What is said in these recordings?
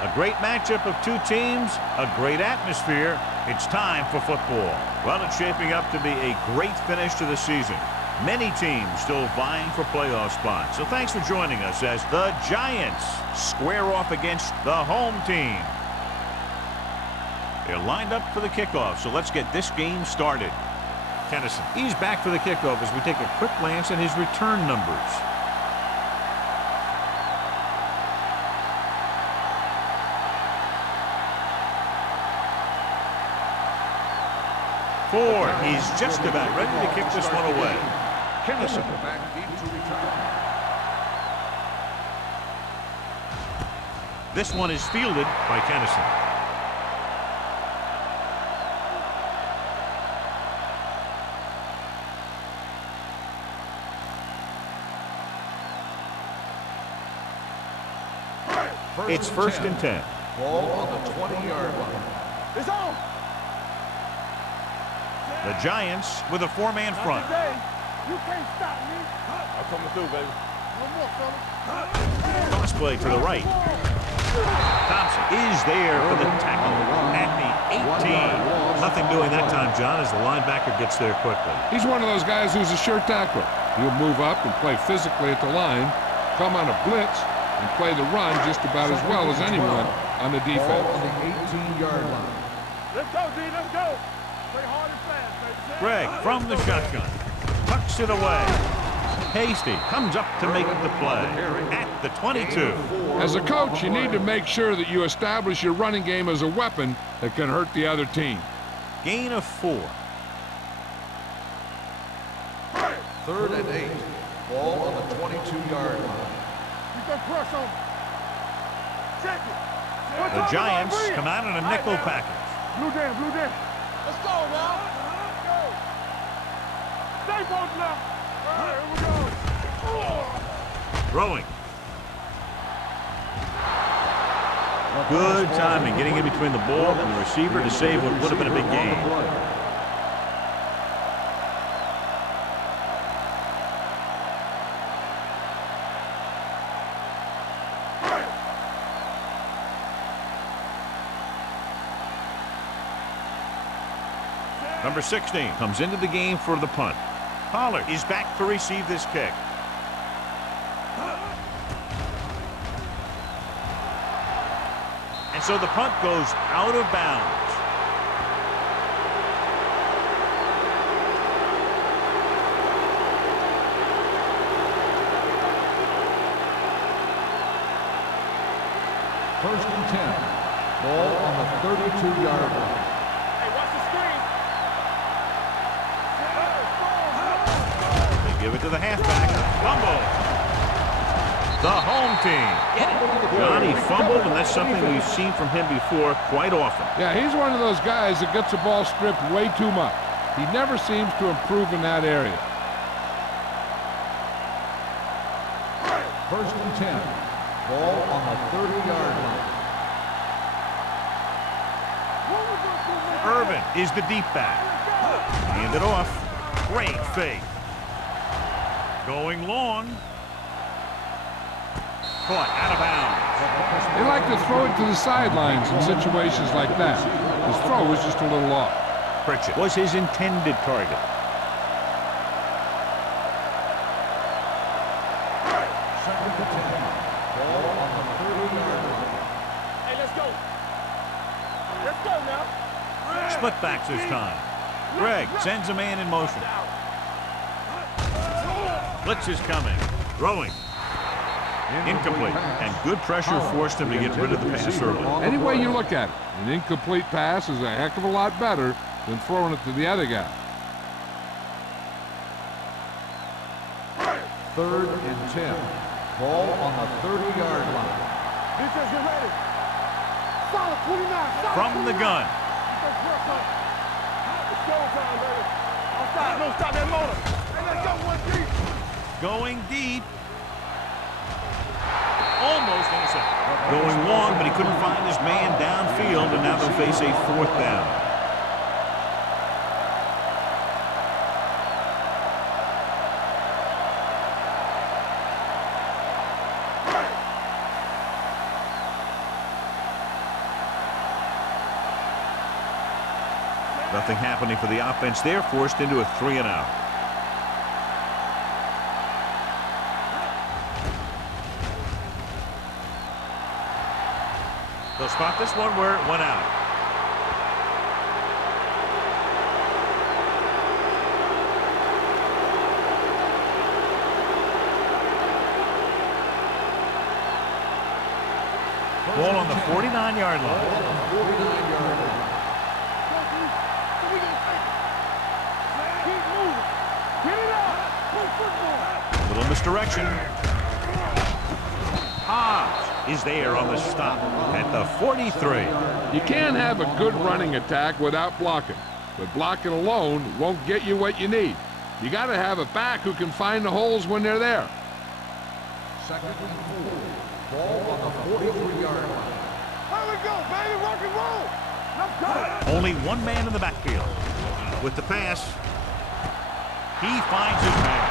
A great matchup of two teams, a great atmosphere. It's time for football. Well, it's shaping up to be a great finish to the season. Many teams still vying for playoff spots. So thanks for joining us as the Giants square off against the home team. They're lined up for the kickoff, so let's get this game started. Tennyson, he's back for the kickoff as we take a quick glance at his return numbers. Ford, he's just about ready to kick this one away. Tennyson. This one is fielded by Tennyson. It's first and 10. Ball on the 20-yard line. It's on. The Giants with a four-man front. You can't stop me. I'm coming through, baby. One more, fella. Cross play to the right. Thompson is there for the tackle at the 18. Nothing doing that time, John, as the linebacker gets there quickly. He's one of those guys who's a sure tackler. He'll move up and play physically at the line, come on a blitz, and play the run just about as well as anyone on the defense. Ball on the 18-yard line. Let's go, D. Let's go. Play hard and fast, baby. Greg from the shotgun. Tucks it away. Hasty comes up to make the play at the 22. As a coach, you need to make sure that you establish your running game as a weapon that can hurt the other team. Gain of 4. 3rd and 8. Ball on the 22-yard line. You can press on. Check it. The Giants come out in a nickel package. Blue down, blue down. Let's go now. Let's go. Stay both now. All right, here we go. Throwing. Good timing, getting in between the ball and the receiver to save what would have been a big gain. Number 16 comes into the game for the punt. Pollard is back to receive this kick. And so the punt goes out of bounds. First and 10. Ball on the 32-yard line. Hey, watch the screen. They give it to the halfback. Fumble. The home team. Johnny fumbled, and that's something we've seen from him before quite often. Yeah, he's one of those guys that gets the ball stripped way too much. He never seems to improve in that area. First and 10. Ball on the 30-yard line. Irvin is the deep back. Hand it off. Great fake. Going long. Caught out of bounds. They like to throw it to the sidelines in situations like that. His throw was just a little off. Pritchett was his intended target. Second and 10. Ball on the 30-yard line. Hey, let's go. Let's go now. Split backs this time. Greg sends a man in motion. Blitz is coming. Throwing. Incomplete. And good pressure forced him to get rid of the pass early. Any way you look at it, an incomplete pass is a heck of a lot better than throwing it to the other guy. 3rd and 10. Ball on the 30-yard line. Defense, get ready. Solid 29. Solid From the 29. gun. Let's press on. It's go time, baby. Outside, no, stop that motor. Hey, let's go, 1-3. Going deep. Almost intercepted. Going long, but he couldn't find his man downfield, and now they'll face a 4th down. Nothing happening for the offense there, forced into a 3-and-out. They'll spot this one where it went out. Ball on the 49-yard line. Little misdirection. Hobbs is there on the stop at the 43. You can't have a good running attack without blocking, but blocking alone won't get you what you need. You got to have a back who can find the holes when they're there. Second and 4. Ball on the 43-yard line. Here we go, baby, rock and roll. Let's go. Only one man in the backfield. With the pass, he finds his man.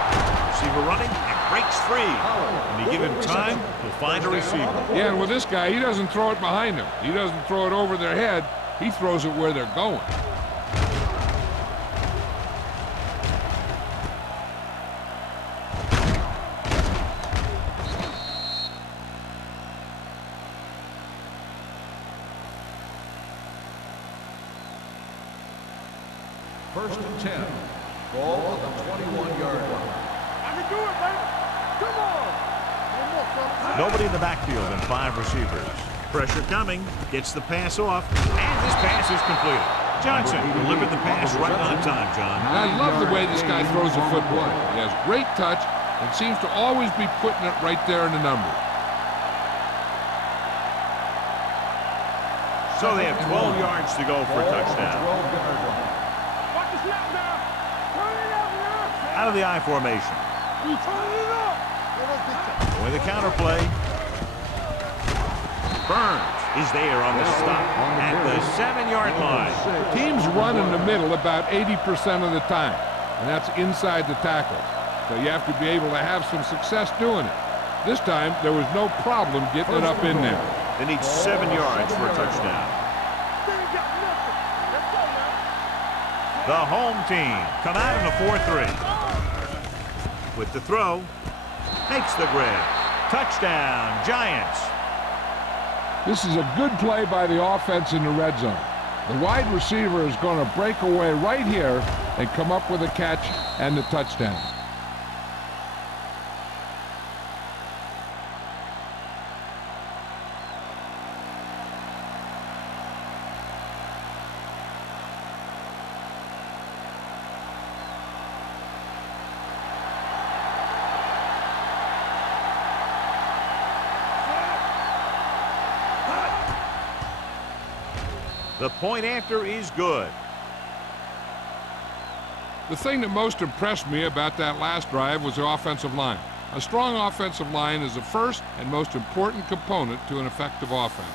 Receiver running and breaks free. When you give him time, he'll find a receiver. Yeah, and with this guy, he doesn't throw it behind them. He doesn't throw it over their head. He throws it where they're going. First and 10. Ball on the 21-yard line. I can do it, baby. Come on. One more, fellas. Nobody in the backfield and 5 receivers. Pressure coming, gets the pass off, and this pass is completed. Johnson delivered the pass right on time, John. I love the way this guy throws a football. He has great touch and seems to always be putting it right there in the number. So they have 12 yards to go for a touchdown. Watch the snap now. Turn it up now. Out of the I formation. You turn it up. With the counter play. Burns is there on the stop at the 7-yard line. Teams run in the middle about 80% of the time, and that's inside the tackles. So you have to be able to have some success doing it. This time, there was no problem getting it up in there. They need 7 yards for a touchdown. The home team come out in a 4-3. With the throw, makes the grab. Touchdown, Giants. This is a good play by the offense in the red zone. The wide receiver is going to break away right here and come up with a catch and the touchdown. The point after is good. The thing that most impressed me about that last drive was the offensive line. A strong offensive line is the first and most important component to an effective offense.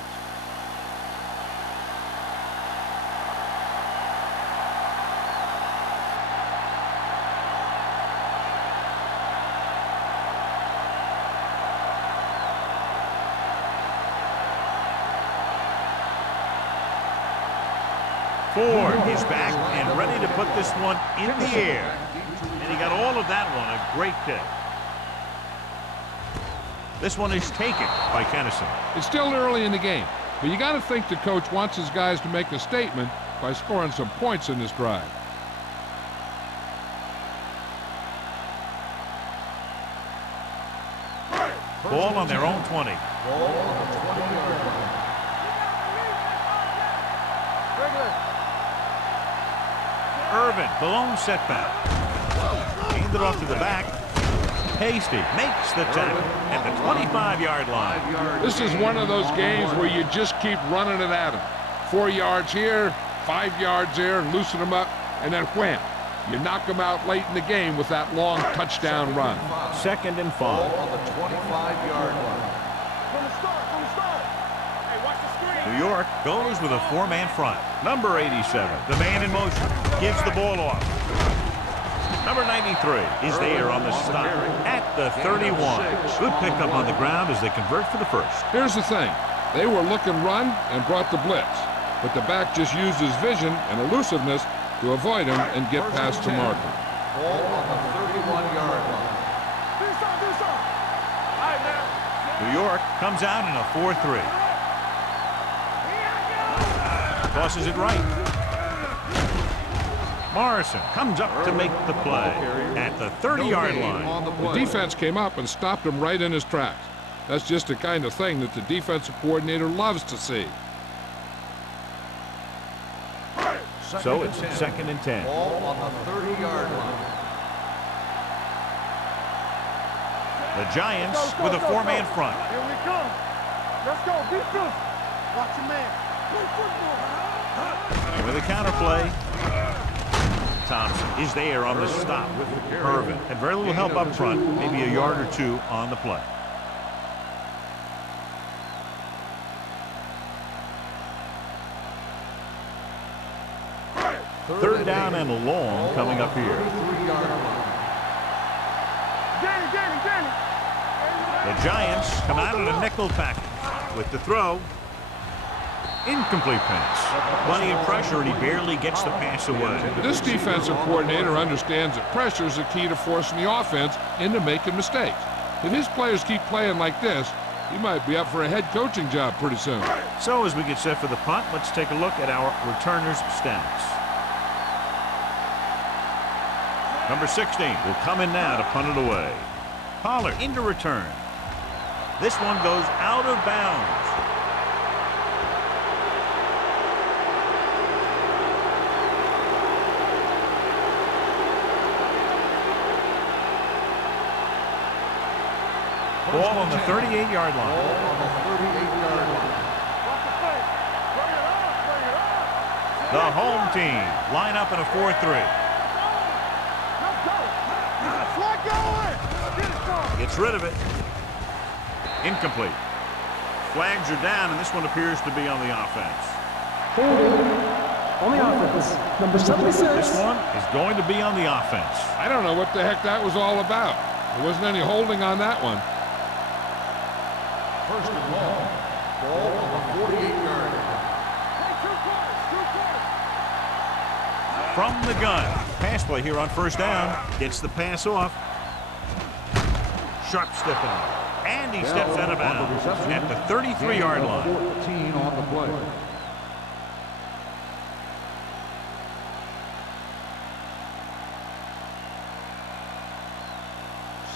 Ford is back and ready to put this one in the air. And he got all of that one, a great kick. This one is taken by Kennison. It's still early in the game, but you got to think the coach wants his guys to make a statement by scoring some points in this drive. Ball on their own 20. Ball on the 20-yard line. Irvin, the lone setback. Handed off to the back. Hasty makes the tackle at the 25-yard line. This is one of those games where you just keep running it at them. 4 yards here, 5 yards there, and loosen them up, and then wham. You knock them out late in the game with that long touchdown run. 2nd and 5. Ball on the 25-yard line. From the start. Hey, watch the screen. New York goes with a 4-man front. Number 87, the man in motion, gives the ball off. Number 93 is there on the stop at the 31. Good pickup on the ground as they convert for the first. Here's the thing. They were looking run and brought the blitz, but the back just used his vision and elusiveness to avoid him and get past the marker. Ball on the 31-yard line. Do something. All right, man. New York comes out in a 4-3. Tosses it right. Morrison comes up to make the play at the 30-yard line. The defense came up and stopped him right in his tracks. That's just the kind of thing that the defensive coordinator loves to see. So it's 2nd and 10. Ball on the 30-yard line. The Giants with a 4-man front. Here we come. Let's go. Be good. Watch your man. Play football. And with a counter play, Thompson is there on the stop. Irvin had very little help up front, maybe a yard or two on the play. Third down and long coming up here. Danny. The Giants come out in a nickel package with the throw. Incomplete pass. Plenty of pressure, and he barely gets the pass away. This defensive coordinator understands that pressure is the key to forcing the offense into making mistakes. If his players keep playing like this, he might be up for a head coaching job pretty soon. So as we get set for the punt, let's take a look at our returners' stats. Number 16 will come in now to punt it away. Pollard into return. This one goes out of bounds. Ball on the 38-yard line. Ball on the 38-yard line. The home team line up in a 4-3. Gets rid of it. Incomplete. Flags are down, and this one appears to be on the offense. On the offense, number 76. This one is going to be on the offense. I don't know what the heck that was all about. There wasn't any holding on that one. First and long. Ball on the 48-yard line. From the gun. Pass play here on first down. Gets the pass off. Sharp stepping out. And he steps out of bounds at the 33-yard line. 14 on the play.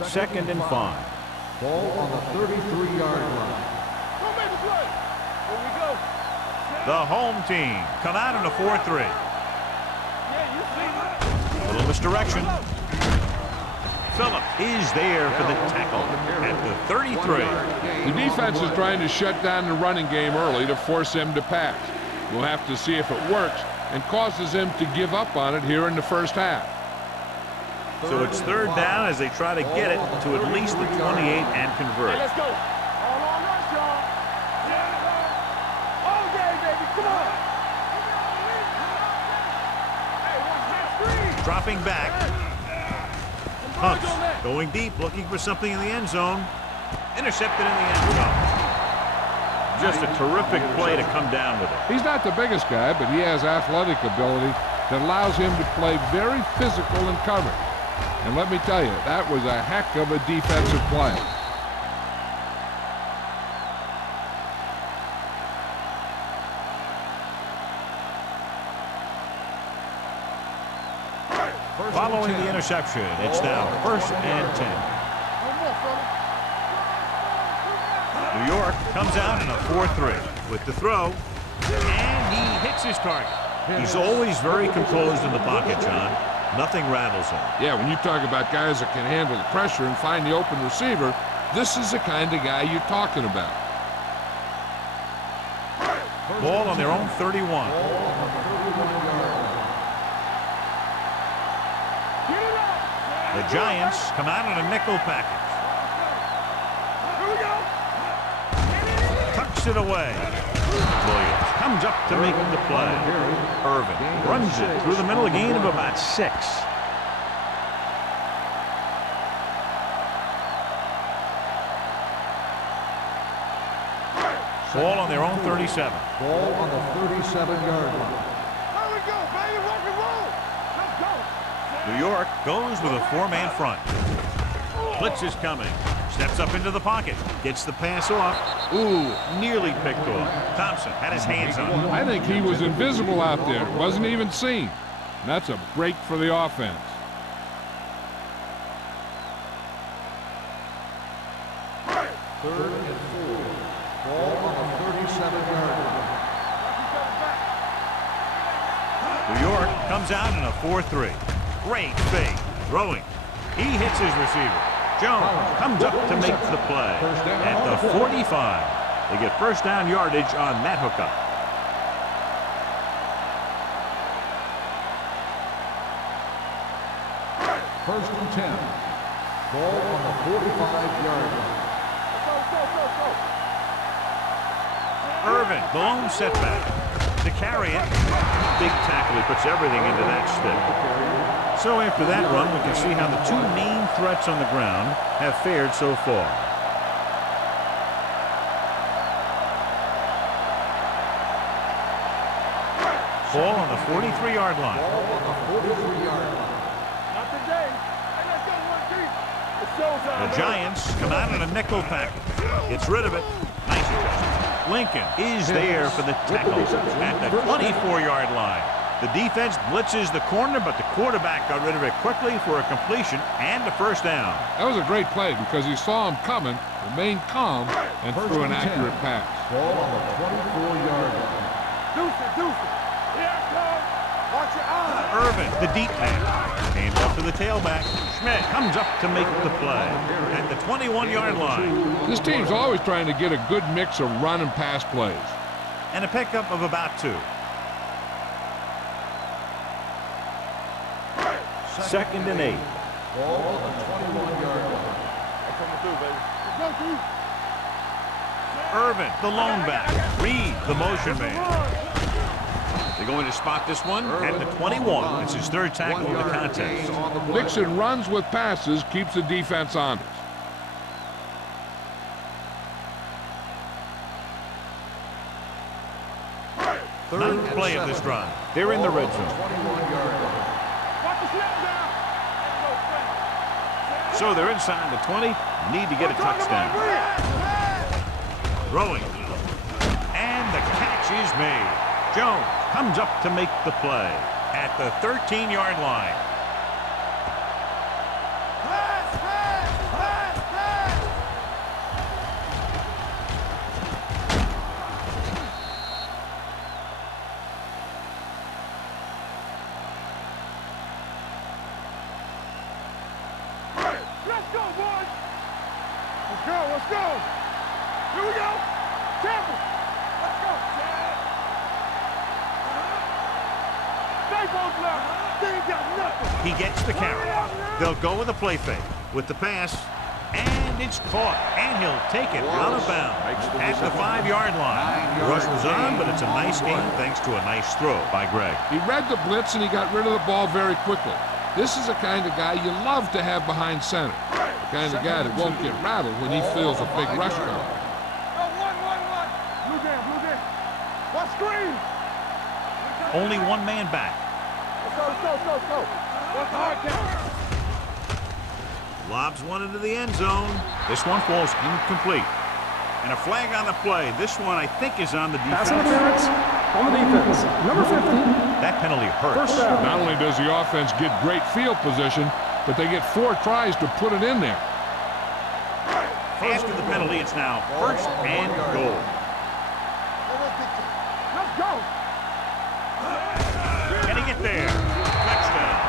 Second and 5. Ball on the 33-yard line. Don't make a play. Here we go. The home team come out in a 4-3. Yeah, you see it. Little misdirection. Phillip is there for the tackle at the 33. The defense is trying to shut down the running game early to force him to pass. We'll have to see if it works and causes him to give up on it here in the first half. So it's third down as they try to get it to at least the 28 and convert. Hey, let's go. All on us, y'all. All day, baby. Come on. Hey, watch that screen. Dropping back. Hunts going deep, looking for something in the end zone. Intercepted in the end zone. Just a terrific play to come down with it. He's not the biggest guy, but he has athletic ability that allows him to play very physical in coverage. And let me tell you, that was a heck of a defensive play. Following the interception, it's now 1st and 10. New York comes out in a 4-3 with the throw, and he hits his target. He's always very composed in the pocket, John. Nothing rattles him. Yeah, when you talk about guys that can handle the pressure and find the open receiver, this is the kind of guy you're talking about. Ball on their own 31. The Giants come out in a nickel package. Tucks it away. Williams comes up to make the play. Irvin runs it through the middle, a gain of about 6. Ball on their own 37. Ball on the 37-yard line. Here we go, baby. Rock and roll. New York goes with a 4-man front. Blitz is coming. Steps up into the pocket. Gets the pass off. Ooh, nearly picked off. Thompson had his hands on it. I think he was invisible out there. Wasn't even seen. And that's a break for the offense. Third and 4. Ball on the 37-yard line. New York comes out in a 4-3. Great fake. Throwing. He hits his receiver. Jones comes up to make the play. At the 45. They get first down yardage on that hookup. First and 10. Ball on the 45-yard line. Irvin, the lone setback. To carry it. Big tackle. He puts everything into that stick. So after that run, we can see how the two main threats on the ground have fared so far. Ball on the 43-yard line. Ball on the 43-yard line. Not today. Hey, let's go one deep. It's showtime. The Giants come out in a nickel package. Gets rid of it. Nice adjustment. Lincoln is there for the tackle at the 24-yard line. The defense blitzes the corner, but the quarterback got rid of it quickly for a completion and a first down. That was a great play because he saw him coming, remained calm, and threw an accurate pass. Ball on the 24-yard line. Deuce it, deuce it. Here it comes. Watch your eyes. Irvin, the deep pass. Hands up to the tailback. Schmidt comes up to make the play at the 21-yard line. This team's always trying to get a good mix of run and pass plays. And a pickup of about 2. Second and 8. Ball on the 21-yard line. I'm coming through, baby. Let's go, dude. Irvin, the lone back. Reed, the motion man. They're going to spot this one at the 21. It's his third tackle of the contest. Mixing runs with passes keeps the defense honest. Ninth play of this drive. They're in the red zone. 21-yard line. Watch the snap down. So they're inside the 20. Need to get a touchdown. Throwing. And the catch is made. Jones comes up to make the play at the 13-yard line. Let's go, boys. Let's go, let's go. Here we go. Tampa. Let's go. Stay both left. They ain't got nothing. He gets the carry. They'll go with a play fake with the pass. And it's caught. And he'll take it out of bounds at the 5-yard line. The rush was on, but it's a nice game thanks to a nice throw by Greg. He read the blitz and he got rid of the ball very quickly. This is the kind of guy you love to have behind center. The kind of guy that won't get rattled when he feels a big rush coming. Go, one. Blue jam. Watch screen. Only one man back. Let's go. What's the hard count? Lobs one into the end zone. This one falls incomplete. And a flag on the play. This one, I think, is on the Pass defense. interference on the defense. Number 50. That penalty hurts. First down. Not only does the offense get great field position, but they get 4 tries to put it in there. After the penalty, it's now first and goal. Let's go. Can he get there? Touchdown.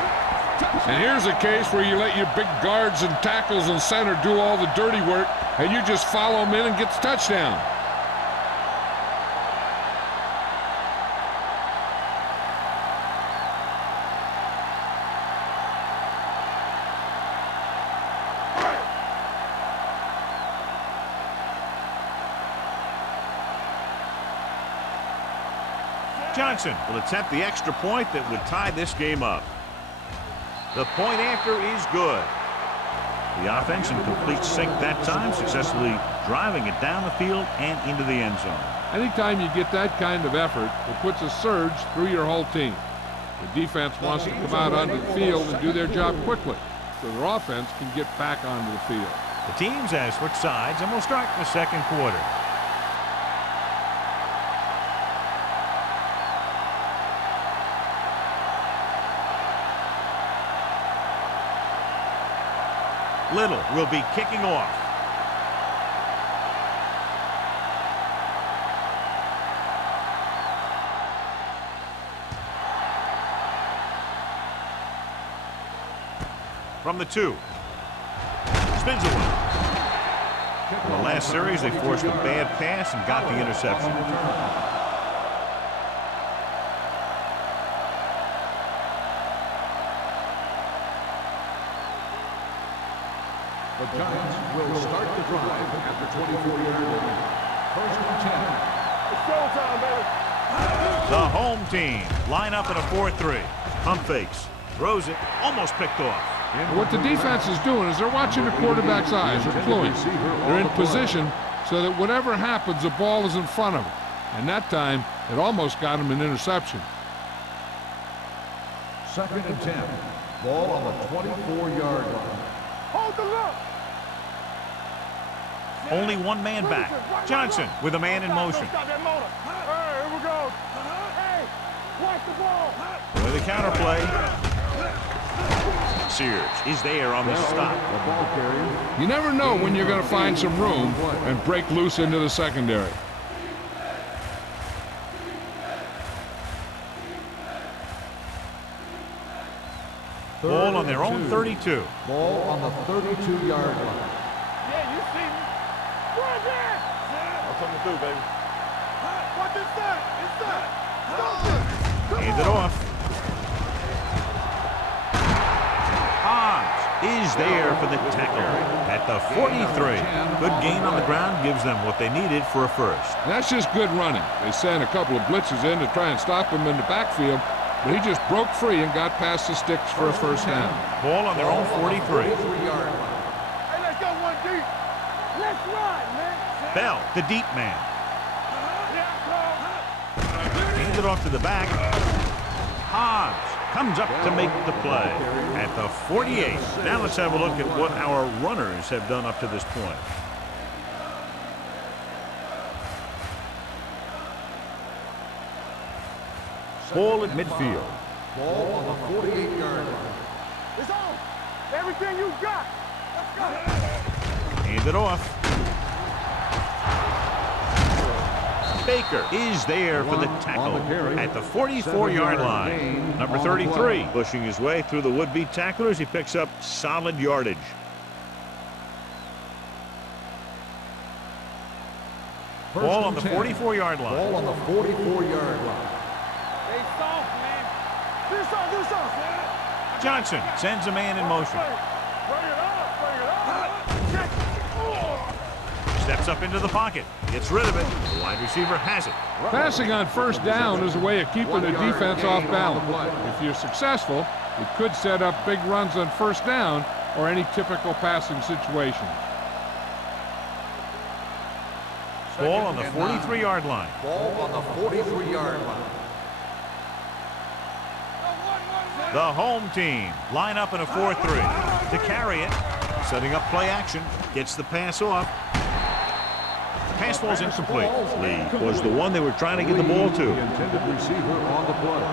And here's a case where you let your big guards and tackles and center do all the dirty work, and you just follow them in and get the touchdown. Johnson will attempt the extra point that would tie this game up. The point after is good. The offense in complete sync that time, successfully driving it down the field and into the end zone. Anytime you get that kind of effort, it puts a surge through your whole team. The defense wants to come out onto the field and do their job quickly so their offense can get back onto the field. The teams have switched sides, and we'll start the second quarter. Little will be kicking off. From the 2. Spins away. In the last series, they forced a bad pass and got the interception. The Giants will start the drive at the 24-yard line. First and 10. It's showtime, baby. The home team line up in a 4-3. Pump fakes. Throws it. Almost picked off. And what the defense is doing is they're watching the quarterback's eyes. They're fluent. They're in position so that whatever happens, the ball is in front of them. And that time, it almost got him an interception. Second and 10. Ball on the 24-yard line. Hold the look. Only one man back. Johnson with a man in motion. Stop that motor. Hey, here we go. Hey, watch the ball. With a counterplay. Sears is there on the stop. The ball carrier. You never know when you're going to find some room and break loose into the secondary. Ball on their own 32. Ball on the 32-yard line. Yeah, you see me. Run there. That's something to do, baby. Watch inside. Inside. Hand it off. Hobbs is there for the tackle at the 43. Good gain on the ground gives them what they needed for a first. That's just good running. They sent a couple of blitzes in to try and stop him in the backfield, but he just broke free and got past the sticks for a first down. Ball on their own 43. Hey, let's go one deep. Let's run, man. Bell, the deep man. Hands it off to the back. Hobbs comes up to make the play at the 48. Now let's have a look at what our runners have done up to this point. Ball at midfield. Ball on the 48-yard line. It's on. Everything you got. Let's go. Hand it off. Baker is there for the tackle at the 44-yard line. Number 33 pushing his way through the would-be tacklers. He picks up solid yardage. Ball on the 44-yard line. Ball on the 44-yard line. Stay soft, man. Do something. Johnson sends a man in motion. Bring it up. Bring it up. Check. Steps up into the pocket. Gets rid of it. The wide receiver has it. Passing on first down is a way of keeping the defense off balance. If you're successful, it could set up big runs on first down or any typical passing situation. Ball on the 43-yard line. Ball on the 43-yard line. The home team line up in a 4-3 to carry it. Setting up play action. Gets the pass off. Pass falls incomplete. Lee was the one they were trying to get the ball to. The intended receiver on the play.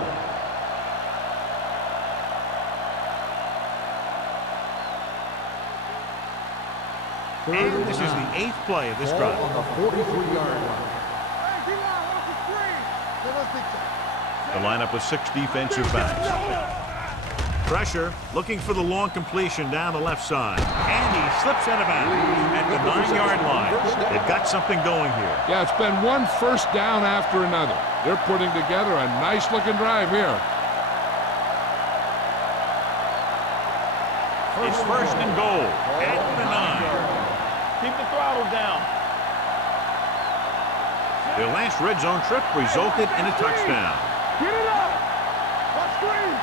And this is the 8th play of this drive. Ball on the 43-yard line. Hey, D-line, off the screen. The lineup with 6 defensive backs. Pressure, looking for the long completion down the left side. And he slips out of bounds at the 9-yard line. They've got something going here. Yeah, it's been one first down after another. They're putting together a nice-looking drive here. It's first and goal at the 9. Keep the throttle down. Their last red zone trip resulted in a touchdown. Get it up. Watch screen.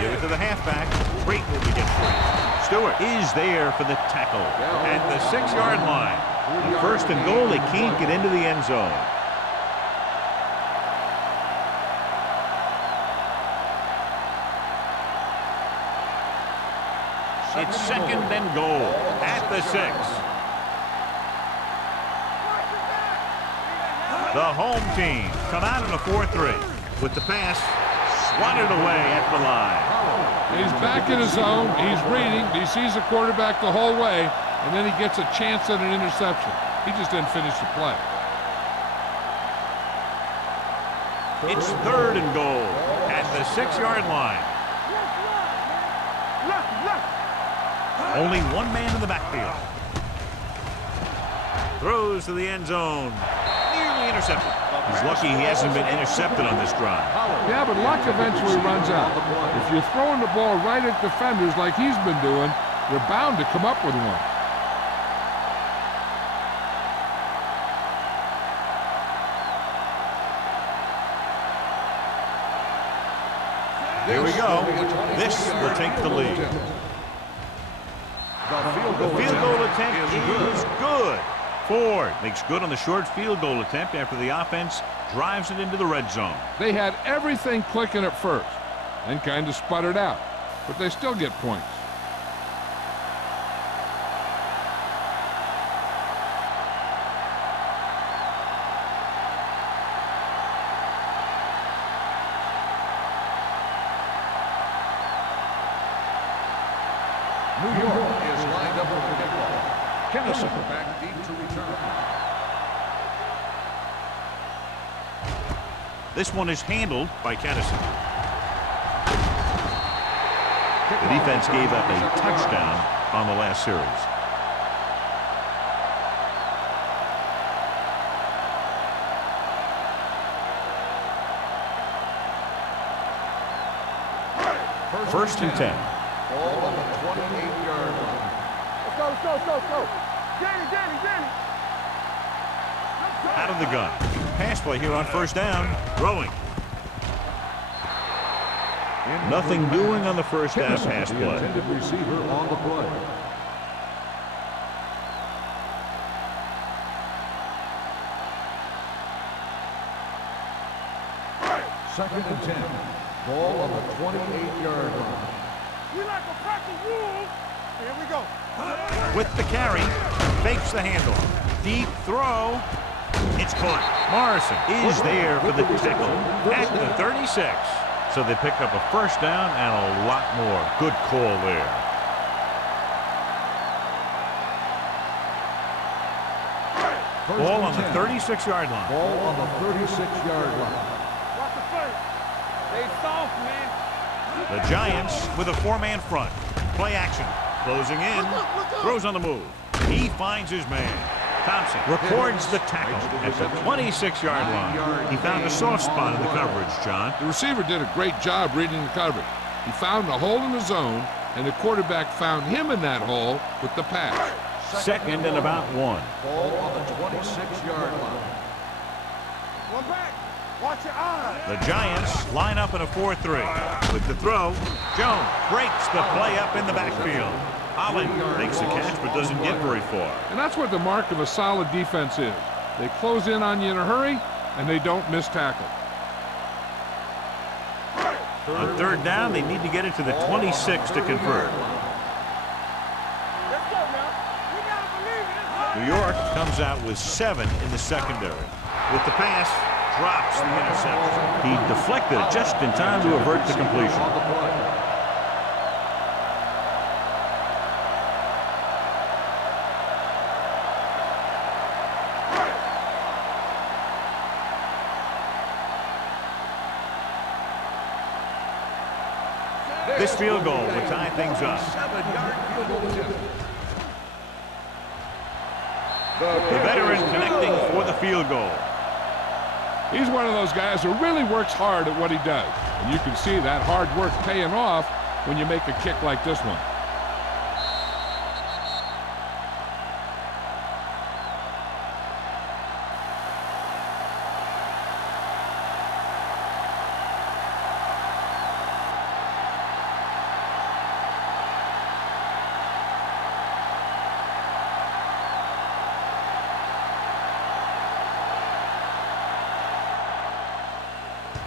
Give it to the halfback. Great move to get free. Stewart is there for the tackle at the 6-yard line. On first and goal, they can't get into the end zone. It's second and goal at the 6. The home team come out in a 4-3 with the pass swatted away at the line. He's back in his zone. He's reading. He sees the quarterback the whole way, and then he gets a chance at an interception. He just didn't finish the play. It's third and goal at the 6-yard line. Only one man in the backfield. Throws to the end zone. Nearly intercepted. He's lucky he hasn't been intercepted on this drive. Yeah, but luck eventually runs out. If you're throwing the ball right at defenders like he's been doing, you're bound to come up with one. Here we go. This will take the lead. The field goal attempt is good. Ford makes good on the short field goal attempt after the offense drives it into the red zone. They had everything clicking at first and kind of sputtered out, but they still get points. New York is lined up for the kickoff. Kennison back deep to return. This one is handled by Kennison. The defense gave up a touchdown on the last series. First and 10. Ball on the 28-yard line. Let's go. Danny. Out of the gun. Pass play here on first down. Throwing. Nothing doing on the first down pass The play. intended receiver on the play. Second and 10. Ball on the 28-yard line. We like a pack of wolves. Here we go. With the carry, fakes the handoff. Deep throw. It's caught. Morrison is there for the tackle at the 36. So they pick up a first down and a lot more. Good call there. Ball on the 36-yard line. Ball on the 36-yard line. Watch the play. Stay soft, man. The Giants with a 4-man front. Play action. Closing in. Throws on the move. He finds his man. Thompson records the tackle at the 26-yard line. He found a soft spot in the coverage, John. The receiver did a great job reading the coverage. He found a hole in the zone, and the quarterback found him in that hole with the pass. Second and about 1. Ball on the 26-yard line. One back. Watch your eyes. The Giants line up in a 4-3. With the throw, Jones breaks the play up in the backfield. Holland makes the catch but doesn't get very far. And that's what the mark of a solid defense is. They close in on you in a hurry, and they don't miss tackle. On third down, they need to get it to the 26 to convert. Let's go now. We gotta believe it. New York comes out with 7 in the secondary. With the pass, drops the interception. He deflected it just in time to avert the completion. On the play. This field goal will tie things up. 7-yard field goal attempt. The veteran connecting for the field goal. He's one of those guys who really works hard at what he does. And you can see that hard work paying off when you make a kick like this one.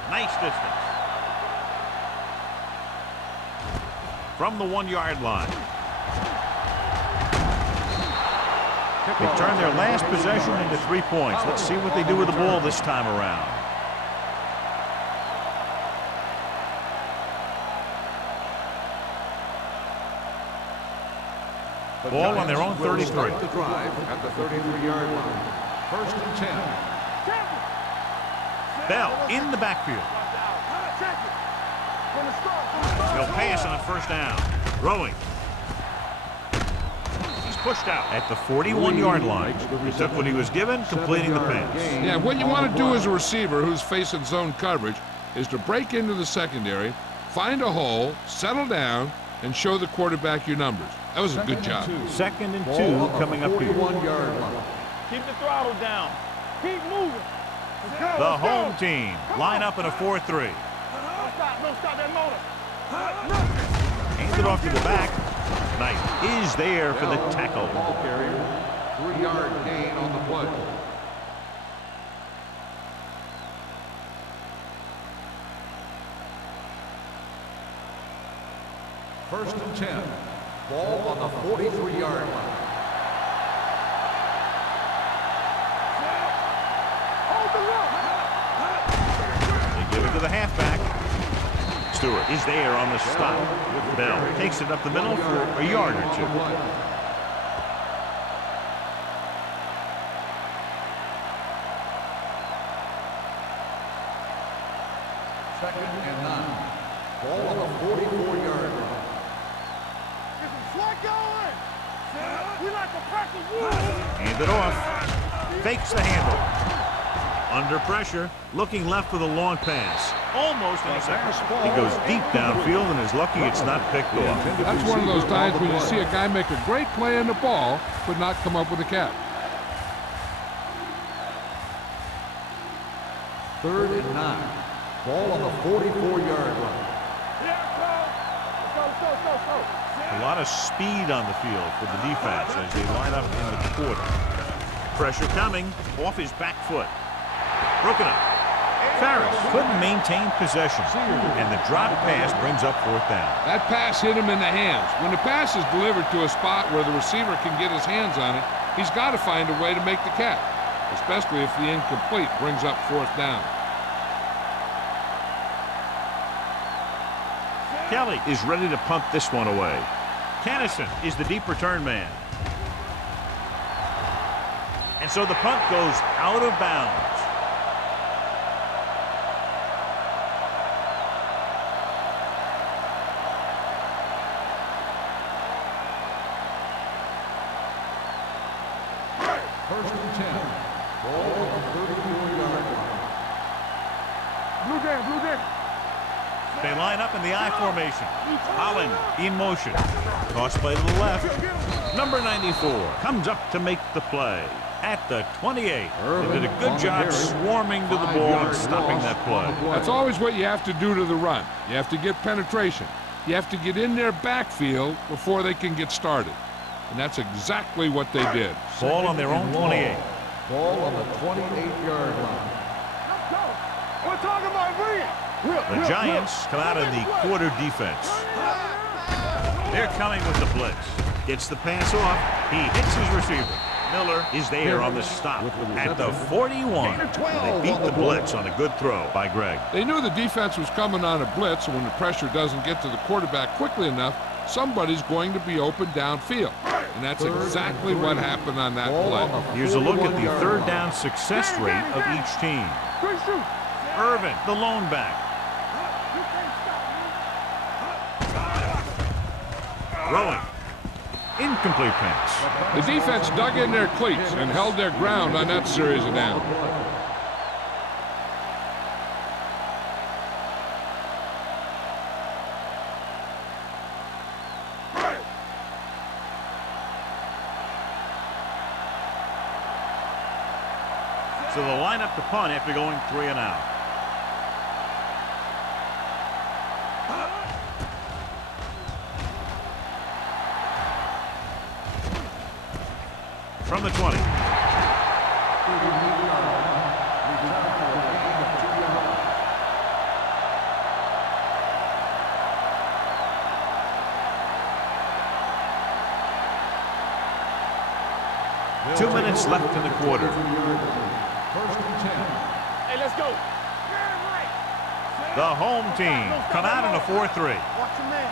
Nice distance. From the 1-yard line. They turned their last possession into 3 points. Let's see what they do with the ball this time around. Ball on their own 33. Start the drive at the 33-yard line. 1st and 10. Bell in the backfield. They'll pass on 1st down. Throwing. He's pushed out at the 41-yard line. He took what he was given, completing the pass. Yeah, what you want to do as a receiver who's facing zone coverage is to break into the secondary, find a hole, settle down, and show the quarterback your numbers. That was a good job. 2nd and 2 coming up here. 41-yard line. Keep the throttle down. Keep moving. Let's go, The let's go. home team line up in a 4-3. Don't stop that motor. Hands it off to the back. Knight is there for the tackle. Ball carrier. 3-yard gain on the play. First and 10. Ball on the 43-yard line. They give it to the halfback. Stewart is there on the stop. Bell takes it up the middle for a yard or 2. Second and 9. Ball on the 44-yard line. Get some slack going. We like to practice rules. Hand it off. Fakes the handle. Under pressure, looking left for the long pass. Almost intercepted. He goes deep downfield and is lucky it's not picked off. That's one of those times when you see a guy make a great play on the ball, but not come up with a catch. 3rd and 9. Ball on the 44-yard line. A lot of speed on the field for the defense as they line up in the quarter. Pressure coming off his back foot. Broken up. Farris couldn't maintain possession, and the drop pass brings up 4th down. That pass hit him in the hands. When the pass is delivered to a spot where the receiver can get his hands on it, he's got to find a way to make the catch, especially if the incomplete brings up 4th down. Kelly is ready to punt this one away. Kennison is the deep return man. And so the punt goes out of bounds. First and 10. Ball on the 34-yard line. Blue jam. They line up in the I formation. Holland in motion. Toss play to the left. Number 94 comes up to make the play at the 28. They did a good job swarming to the ball and stopping that play. That's always what you have to do to the run. You have to get penetration. You have to get in their backfield before they can get started. And that's exactly what they did. Ball on their own 28. Ball on the 28-yard line. We're talking about bringing. The Giants come out in the quarter defense. They're coming with the blitz. Gets the pass off. He hits his receiver. Miller is there on the stop at the 41. They beat the blitz on a good throw by Greg. They knew the defense was coming on a blitz, and when the pressure doesn't get to the quarterback quickly enough, somebody's going to be open downfield. And that's exactly what happened on that play. Here's a look at the 3rd down success rate of each team. Irvin, the lone back. Throwing. Incomplete pass. The defense dug in their cleats and held their ground on that series of downs. So they'll line up the punt after going 3 and out. From the 20. 2 minutes left in the quarter. First and 10. Hey, let's go. The home team come out in a 4-3. Watch your man.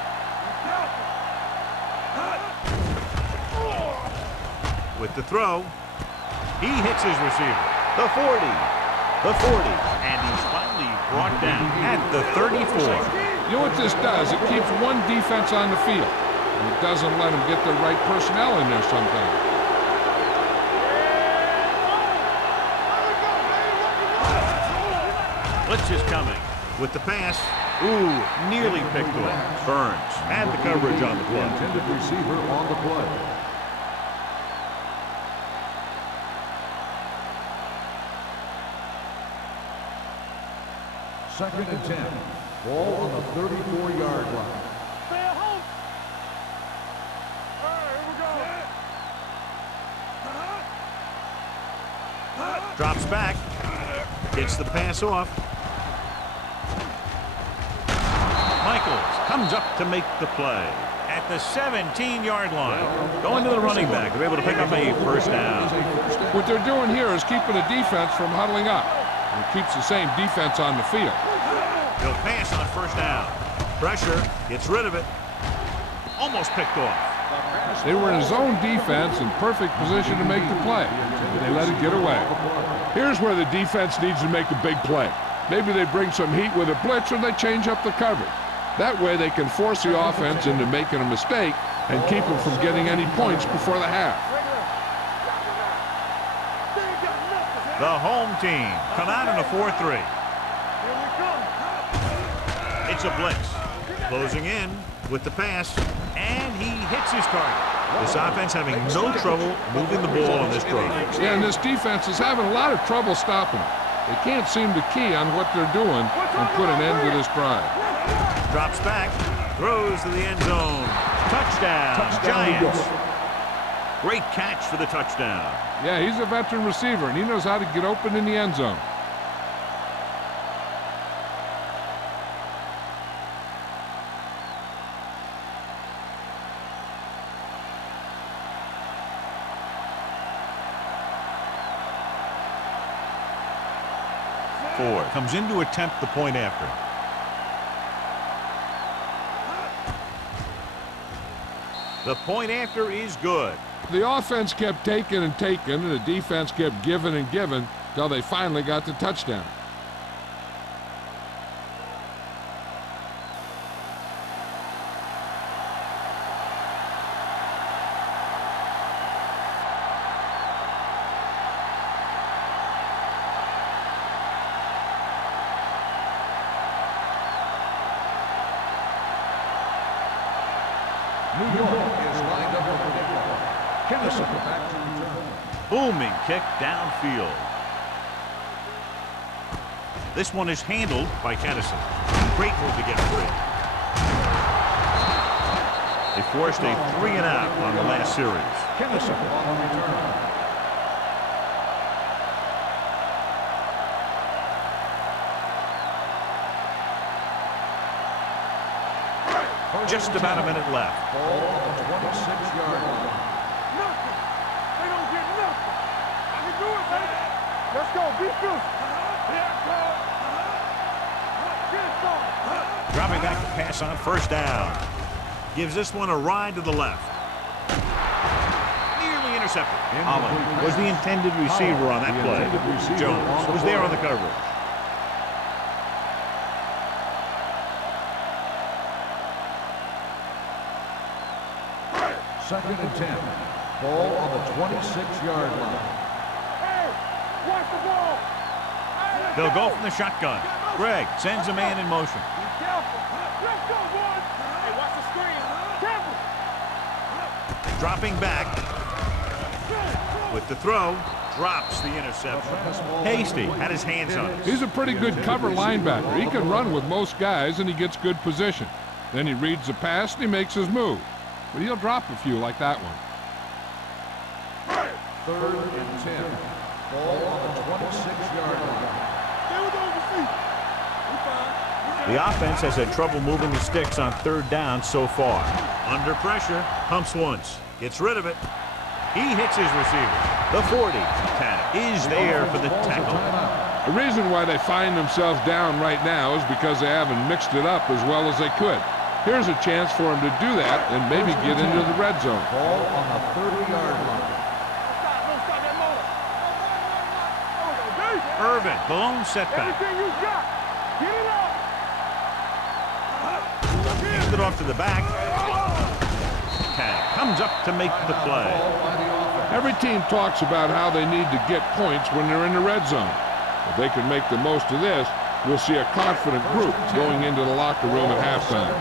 With the throw, he hits his receiver. The 40, the 40, and he's finally brought down at the 34. You know what this does? It keeps one defense on the field. And it doesn't let them get the right personnel in there sometimes. Blitz is coming. With the pass, ooh, nearly picked off. Burns had the coverage on the The play. intended receiver on the play. Second and 10. Ball on the 34-yard line. Stay at home. All right, here we go. Drops back. Gets the pass off. Michaels comes up to make the play. At the 17-yard line. Going to the running back. They're able to pick up a first down. What they're doing here is keeping the defense from huddling up. And it keeps the same defense on the field. He'll pass on first down. Pressure. Gets rid of it. Almost picked off. They were in his own defense in perfect position to make the play. But they let it get away. Here's where the defense needs to make a big play. Maybe they bring some heat with a blitz or they change up the coverage. That way they can force the offense into making a mistake and keep them from getting any points before the half. The home team come out in a 4-3. It's a blitz. Closing in with the pass, and he hits his target. This offense having no trouble moving the ball on this drive. Yeah, and this defense is having a lot of trouble stopping them. They can't seem to key on what they're doing and put an end to this drive. Drops back, throws to the end zone. Touchdown, Giants. Great catch for the touchdown. Yeah, he's a veteran receiver, and he knows how to get open in the end zone. Ford comes in to attempt the point after. The point after is good. The offense kept taking and taking, and the defense kept giving and giving until they finally got the touchdown. New York is lined up on the kickoff. Kennison back to return. Booming kick downfield. This one is handled by Kennison. Great move to get free. They forced a 3-and-out on the last series. Kennison on the return. Just about a minute left. Ball on the 26-yard line. Nothing. They don't get nothing. I can do it, baby. Let's go. Be good. Dropping back to pass on first down. Gives this one a ride to the left. Nearly intercepted. Allen was the intended receiver on that play. Jones was there on the coverage. Second and 10. Ball on the 26-yard line. Hey, watch the ball. They'll go from the shotgun. Greg sends a man in motion. Be careful. Let's go, boys. Hey, watch the screen. Careful. Dropping back. With the throw. Drops the interception. Hasty had his hands on it. He's a pretty good cover linebacker. He can run with most guys, and he gets good position. Then he reads the pass, and he makes his move. But he'll drop a few like that one. Third and 10. Ball on the 26-yard line. Stay with those receivers. We fine. The offense has had trouble moving the sticks on third down so far. Under pressure, pumps once, gets rid of it. He hits his receiver. The 40. Tanner is there for the tackle. The reason why they find themselves down right now is because they haven't mixed it up as well as they could. Here's a chance for them to do that and maybe get into the red zone. Ball on the 30-yard line. Irvin, the lone setback. Everything you got. Get it up. Hands it off to the back. Tanner comes up to make the play. Every team talks about how they need to get points when they're in the red zone. If they can make the most of this, we'll see a confident group going into the locker room at halftime.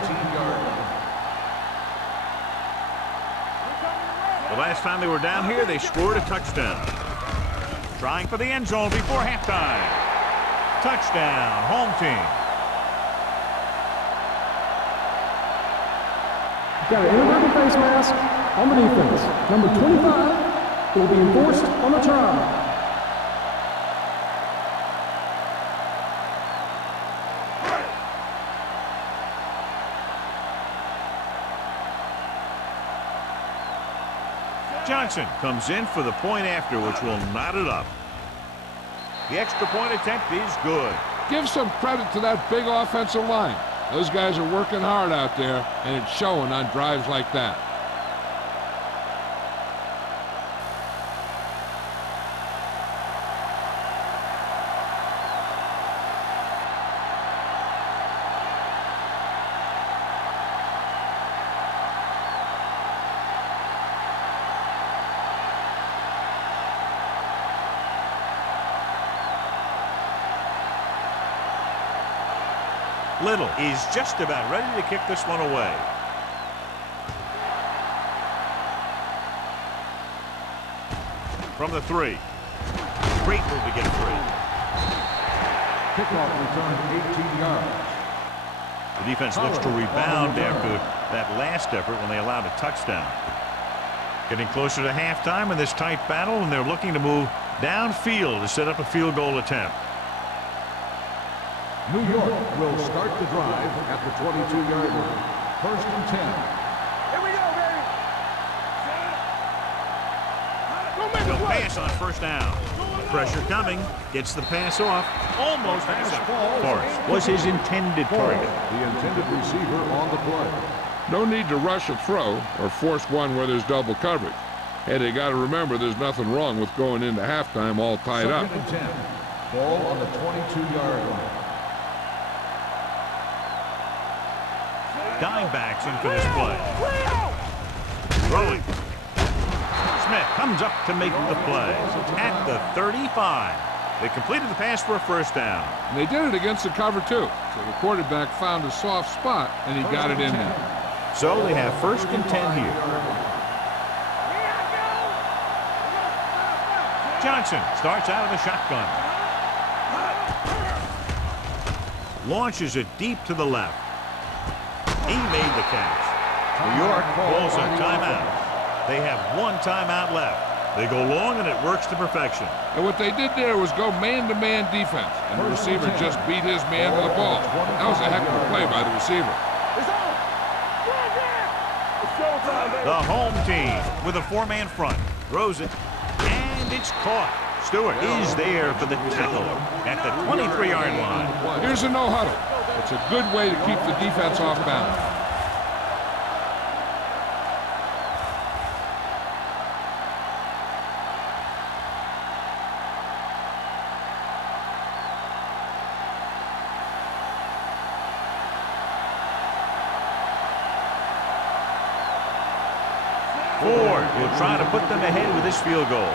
The last time they were down here, they scored a touchdown. Trying for the end zone before halftime. Touchdown, home team. Got an inverted face mask on the defense. Number 25 will be enforced on the try. Johnson comes in for the point after, which will knot it up. The extra point attempt is good. Give some credit to that big offensive line. Those guys are working hard out there, and it's showing on drives like that. Little is just about ready to kick this one away. From the 3. Great move to get free. Kickoff return 18 yards. The defense looks to rebound after that last effort when they allowed a touchdown. Getting closer to halftime in this tight battle, and they're looking to move downfield to set up a field goal attempt. New York will start the drive at the 22-yard line. 1st and 10. Here we go, baby. They'll pass on first down. Pressure coming. Gets the pass off. Almost intercepted. Forrest was his intended target. The intended receiver on the play. No need to rush a throw or force one where there's double coverage. Hey, they got to remember there's nothing wrong with going into halftime all tied up. 2nd and 10. Ball on the 22-yard line. Dime backs in for this play. Throwing. Smith comes up to make the play at the 35. They completed the pass for a first down. And they did it against the cover, too. So the quarterback found a soft spot, and he got it in there. So they have 1st and 10 here. Johnson starts out of the shotgun. Launches it deep to the left. He made the catch. New York calls a timeout. They have 1 timeout left. They go long, and it works to perfection. And what they did there was go man-to-man defense, and the receiver just beat his man to the ball. That was a heck of a play by the receiver. The home team with a 4-man front. Throws it, and it's caught. Stewart is there for the tackle at the 23-yard line. Here's a no-huddle. It's a good way to keep the defense off balance. Ford will try to put them ahead with this field goal.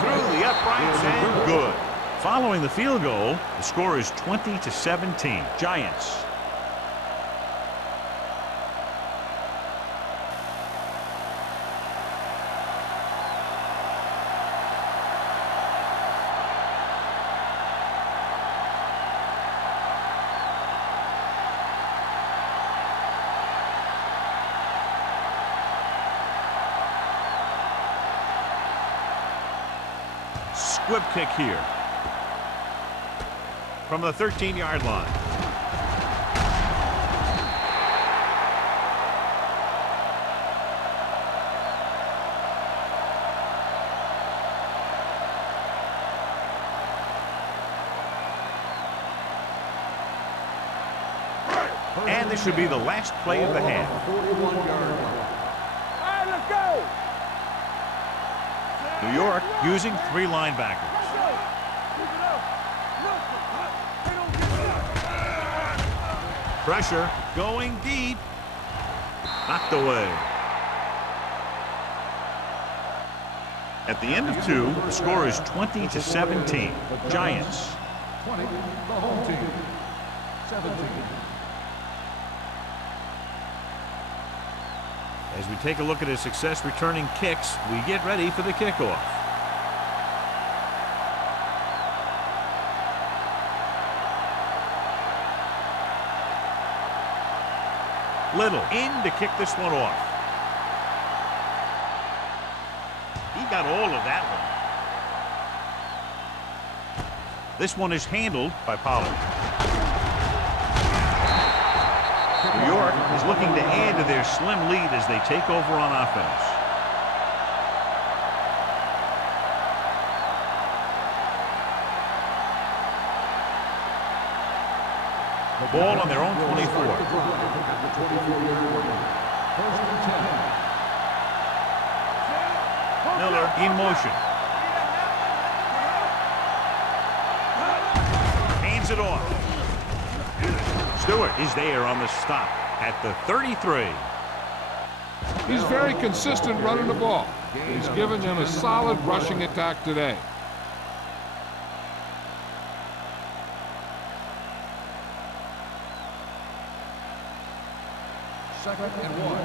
Through the uprights and good. Following the field goal, the score is 20-17. Giants. Squib kick here. From the 13-yard line. And this should be the last play of the half. 41-yard line. All right, let's go. New York using 3 linebackers. Pressure going deep. Knocked away. At the end of 2, the score is 20-17. Giants. 20, the home team. 17. As we take a look at his success returning kicks, we get ready for the kickoff. Little in to kick this one off. He got all of that one. This one is handled by Pollard. New York is looking to add to their slim lead as they take over on offense. The ball on their own 24. Miller in motion. Hands it off. Stewart is there on the stop at the 33. He's very consistent running the ball. He's given them a solid rushing attack today. Second and 1.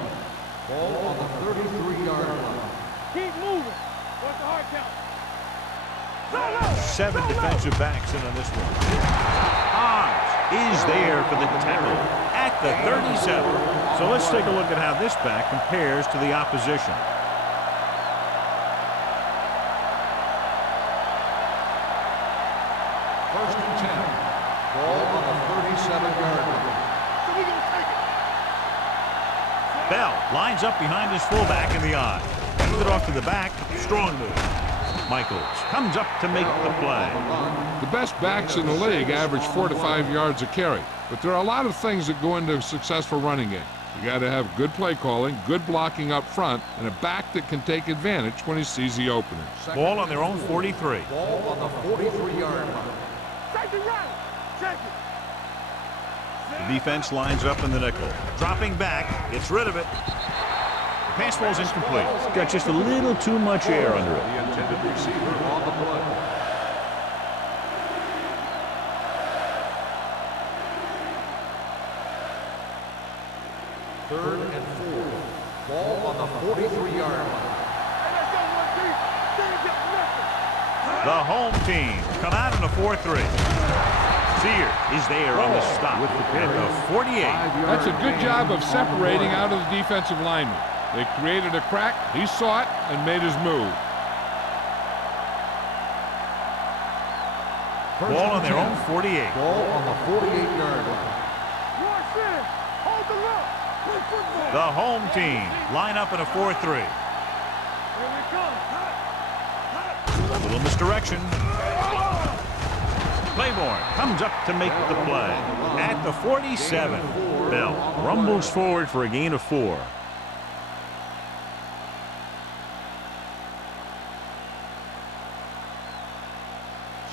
Ball on the 33-yard line. Keep moving. What's the hard count? 7 defensive backs in on this one. Hobbs is there for the tackle at the 37. So let's take a look at how this back compares to the opposition. First and 10. Ball on the 37-yard line. Bell lines up behind his fullback in the eye. Hands it off to the back. Strong move. Michaels comes up to make the play. The best backs in the league average 4 to 5 yards a carry. But there are a lot of things that go into a successful running game. You got to have good play calling, good blocking up front, and a back that can take advantage when he sees the opening. Ball on their own 43. Ball on the 43-yard line. Take it right. Check it. The defense lines up in the nickel. Dropping back, gets rid of it. The pass ball's incomplete. Got just a little too much air under it. The intended receiver on the play. Third and 4. Ball on the 43-yard line. The home team come out in a 4-3. Sear is there on the stop at the 48. That's a good job of separating out of the defensive lineman. They created a crack, he saw it, and made his move. Ball on their own 48. Ball on the 48-yard line. Hold the look. The home team line up in a 4-3. Here we come. A little misdirection. Claiborne comes up to make the play at the 47. Bell rumbles forward for a gain of 4.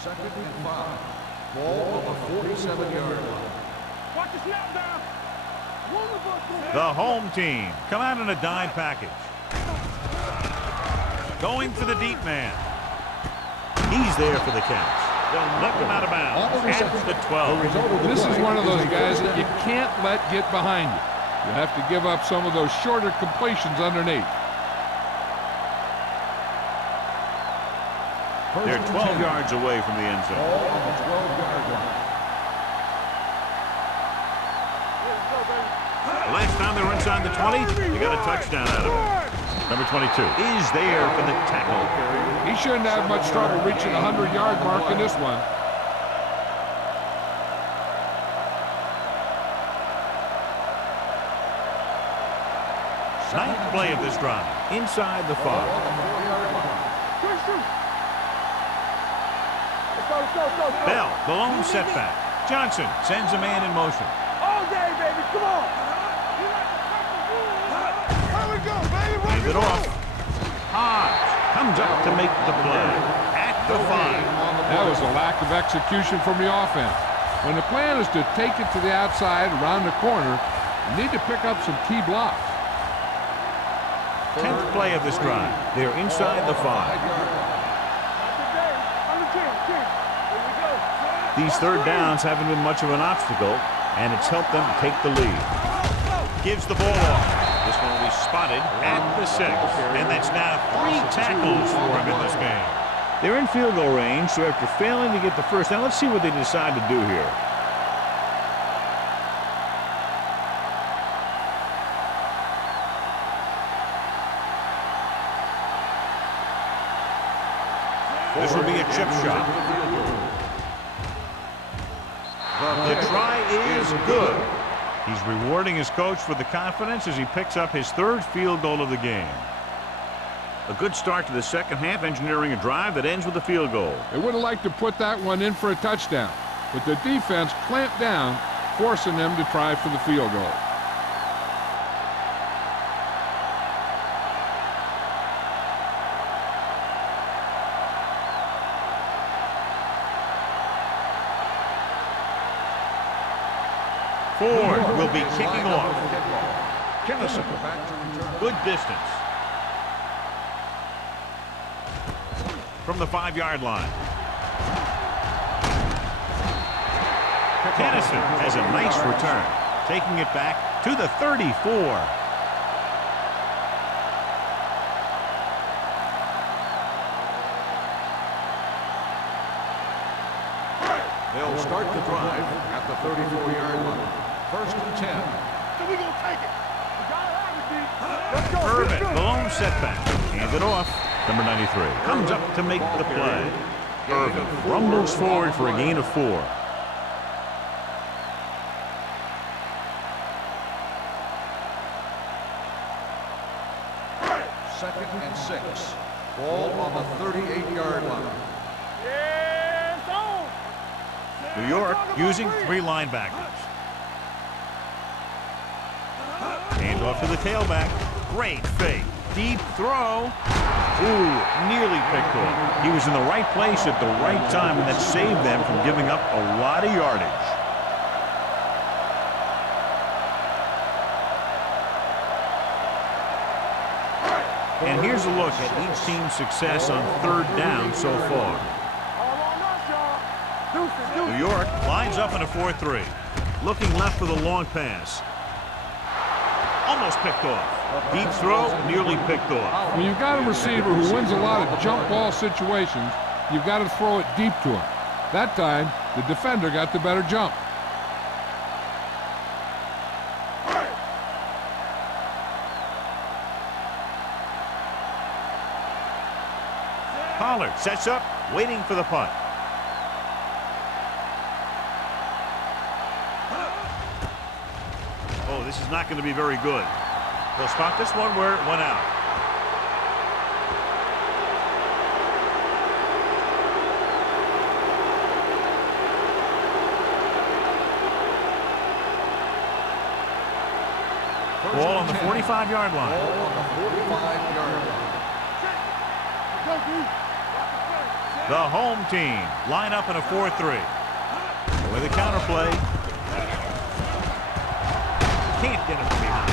Second and 5. Ball on the 47-yard line. Watch the snap down. The home team come out in a dime package. Going for the deep man. He's there for the catch. They'll knock him out of bounds at the 12. This is one of those guys that you can't let get behind you. You have to give up some of those shorter completions underneath. They're 12 yards away from the end zone. Ball on the 12-yard line. Last time they were inside the 20, they got a touchdown out of it. Number 22 is there for the tackle. He shouldn't have much trouble reaching the 100-yard mark in this one. Ninth play of this drive. Inside the 5. Go. Bell, the lone setback. Johnson sends a man in motion. All day, baby. Come Hand it off. Hodge comes up to make the play at the 5. That was a lack of execution from the offense. When the plan is to take it to the outside around the corner, you need to pick up some key blocks. 10th play of this drive. They're inside the 5. These third downs haven't been much of an obstacle, and it's helped them take the lead. Gives the ball off. This one will be spotted at the 6. And that's now 3 tackles for him in this game. They're in field goal range, so after failing to get the first down, let's see what they decide to do here. This will be a chip shot. The try is good. He's rewarding his coach for the confidence as he picks up his 3rd field goal of the game. A good start to the second half, engineering a drive that ends with a field goal. They would have liked to put that one in for a touchdown, but the defense clamped down, forcing them to try for the field goal. Ford will be kicking off. Good distance. From the 5-yard line. Tennyson has a nice return, taking it back to the 34. They'll start the drive at the 34-yard line. 1st and 10. We're going to take it. We got to have it, D. Let's go. Urban, the lone setback. Hand it off. Number 93 comes up to make the play. Urban rumbles forward for a gain of 4. Second and 6. Ball on the 38-yard line. New York using 3 linebackers. Hand off to the tailback. Great fake. Deep throw. Ooh, nearly picked off. He was in the right place at the right time, and that saved them from giving up a lot of yardage. And here's a look at each team's success on 3rd down so far. New York lines up in a 4-3. Looking left for the long pass. Almost picked off. Deep throw, nearly picked off. When you've got a receiver who wins a lot of jump ball situations, you've got to throw it deep to him. That time, the defender got the better jump. Pollard sets up, waiting for the punt. Oh, this is not going to be very good. They'll spot this one where it went out. Ball on the 45-yard line. Ball on the 45-yard line. The home team line up in a 4-3. With a counter play. Can't get him from behind.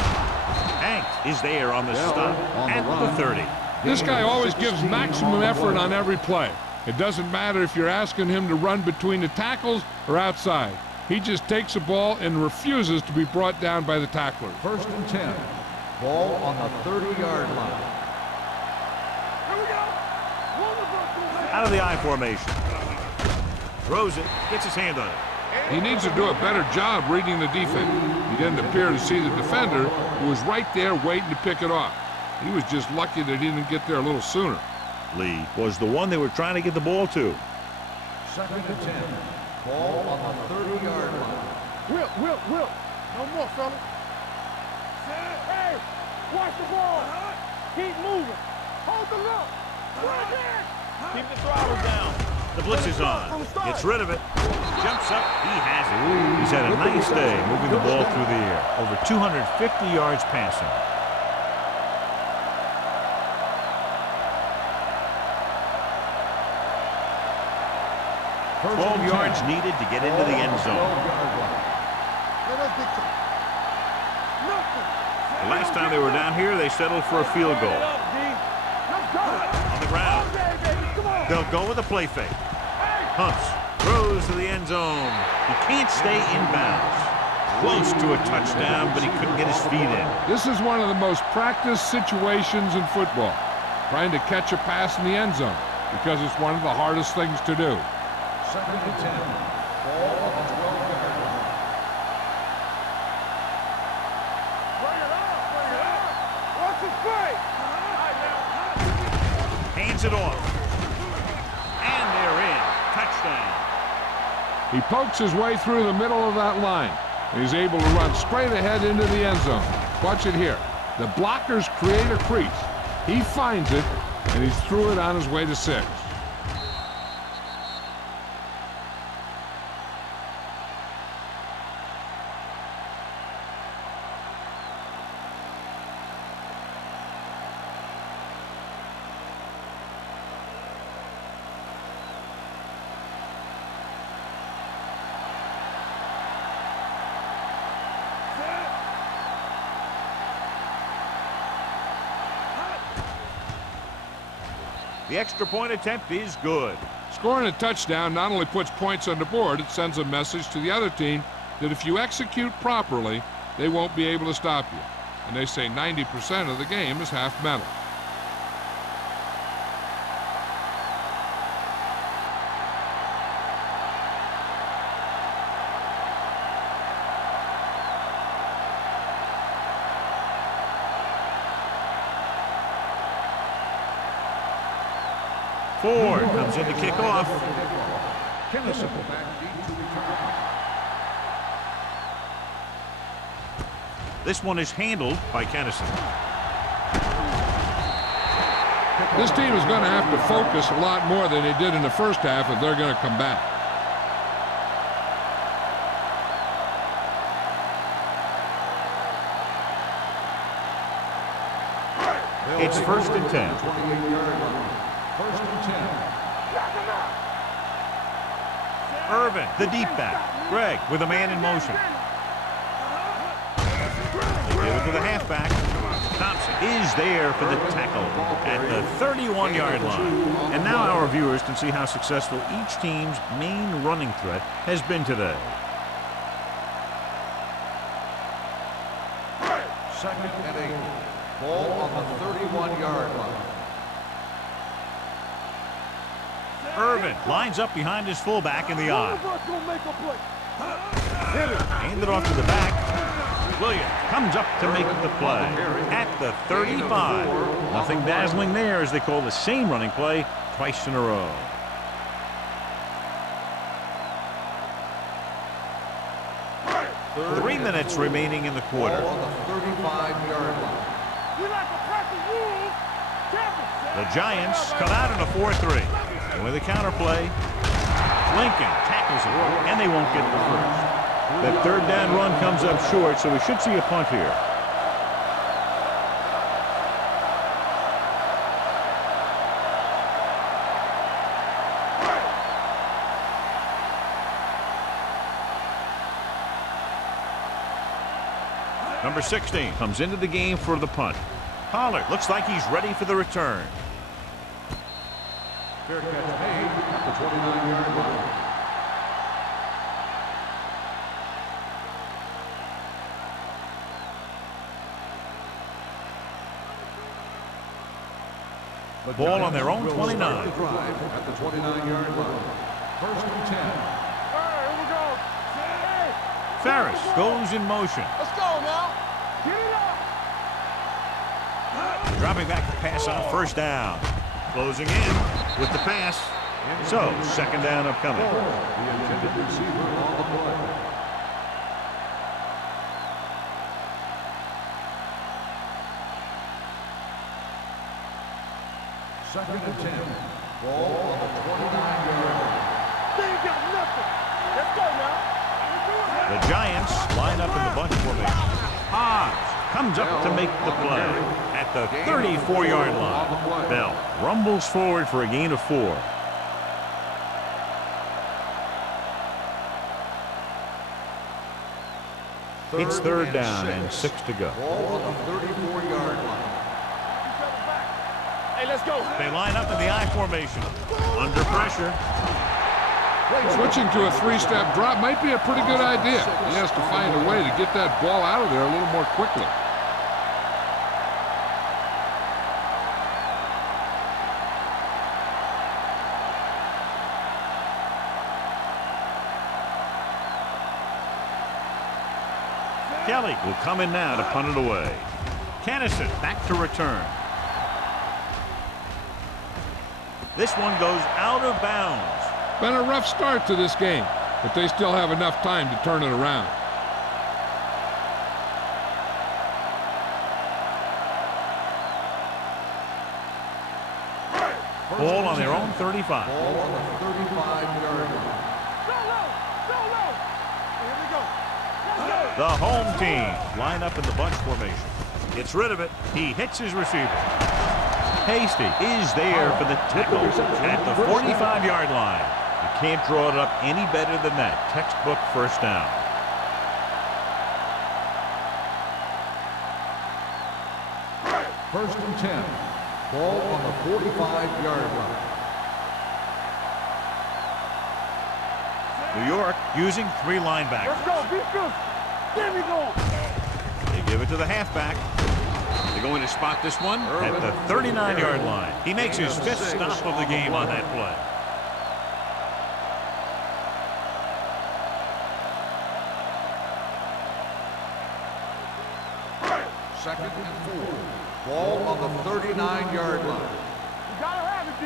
Hank is there on the stop at the 30. This guy always gives maximum effort on every play. It doesn't matter if you're asking him to run between the tackles or outside. He just takes the ball and refuses to be brought down by the tackler. 1st and 10. Ball on the 30-yard line. Out of the I formation. Throws it, gets his hand on it. He needs to do a better job reading the defense. He didn't appear to see the defender, who was right there waiting to pick it off. He was just lucky that he didn't get there a little sooner. Lee was the one they were trying to get the ball to. 2nd and 10. Ball on the 30-yard line. Whip. No more, fella. Hey, watch the ball. Keep moving. Hold the rope. Right there. Keep the throttle down. The blitz is on. Gets rid of it. Jumps up. He has it. He's had a nice day moving the ball through the air. Over 250 yards passing. 12 yards needed to get into the end zone. The last time they were down here, they settled for a field goal. On the ground. They'll go with a play fake. Hunts. Throws to the end zone. He can't stay in bounds. Close to a touchdown, but he couldn't get his feet in. This is one of the most practiced situations in football, trying to catch a pass in the end zone, because it's one of the hardest things to do. 2nd and 10. Ball on the 12-yard line. Bring it up, bring it up. What's his play? Hands it off. And they're in. Touchdown. He pokes his way through the middle of that line. He's able to run straight ahead into the end zone. Watch it here. The blockers create a crease. He finds it, and he's through it on his way to 6. The extra point attempt is good. Scoring a touchdown not only puts points on the board, it sends a message to the other team that if you execute properly, they won't be able to stop you. And they say 90% of the game is half mental. Ford comes in to kick off. Kennison back deep to return. This one is handled by Kennison. This team is going to have to focus a lot more than they did in the first half if they're going to come back. It's 1st and 10. 28-yard line. 1st and 10. Irvin, the deep back. Greg with a man in motion. They give it to the halfback. Thompson is there for the tackle at the 31-yard line. And now our viewers can see how successful each team's main running threat has been today. 2nd and 8. Ball on the 31-yard line. Irvin lines up behind his fullback in the eye. Hand it off to the back. Williams comes up to make the play at the 35. Nothing dazzling there as they call the same running play twice in a row. Three minutes remaining in the quarter. Ball on the 35-yard line. The Giants come out in a 4-3. And with a counter play, Lincoln tackles it, and they won't get the first. That 3rd down run comes up short, so we should see a punt here. Number 16 comes into the game for the punt. Pollard looks like he's ready for the return. Fair catch made at the 29-yard line. Ball on their own will 29. start the drive at the 29-yard line. 1st and 10. Here we go. Hey, Ferris goes in motion. let's go now. Get it up. Dropping back the pass on 1st down. Closing in with the pass. So, 2nd down upcoming. The intended receiver on the play. Second and 10. Ball on the 29-yard line. They ain't got nothing. Let's go now. The Giants line up in the bunch formation. Hobbs comes up to make the play at the 34-yard line. Bell rumbles forward for a gain of 4. It's third down and 6 to go. Ball on the 34-yard line. Hey, let's go. They line up in the I formation. Under pressure. Switching to a three-step drop might be a pretty good idea. He has to find a way to get that ball out of there a little more quickly. Kelly will come in now to punt it away. Kennison back to return. This one goes out of bounds. Been a rough start to this game, but they still have enough time to turn it around. Ball on their own 35. Ball on the 35-yard line. The home team line up in the bunch formation. Gets rid of it. He hits his receiver. Hasty is there for the tackle at the 45-yard line. You can't draw it up any better than that. Textbook first down. First and 10. Ball on the 45-yard line. New York using 3 linebackers. Let's go, be good. There we go. They give it to the halfback. They're going to spot this one at the 39-yard line. He makes his 5th stop of the game on that play. Second and 4. Ball on the 39-yard line. You gotta have it,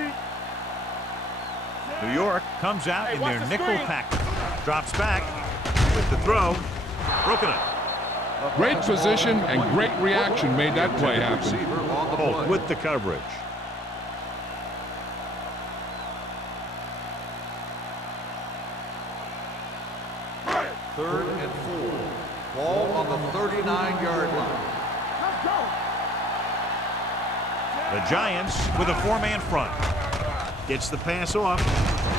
D. New York comes out in their nickel package. Drops back with the throw. Broken up. Great position and great reaction made that play happen. Holt with the coverage. Third and 4. Ball on the 39-yard line. Let's go. The Giants with a 4-man front. Gets the pass off.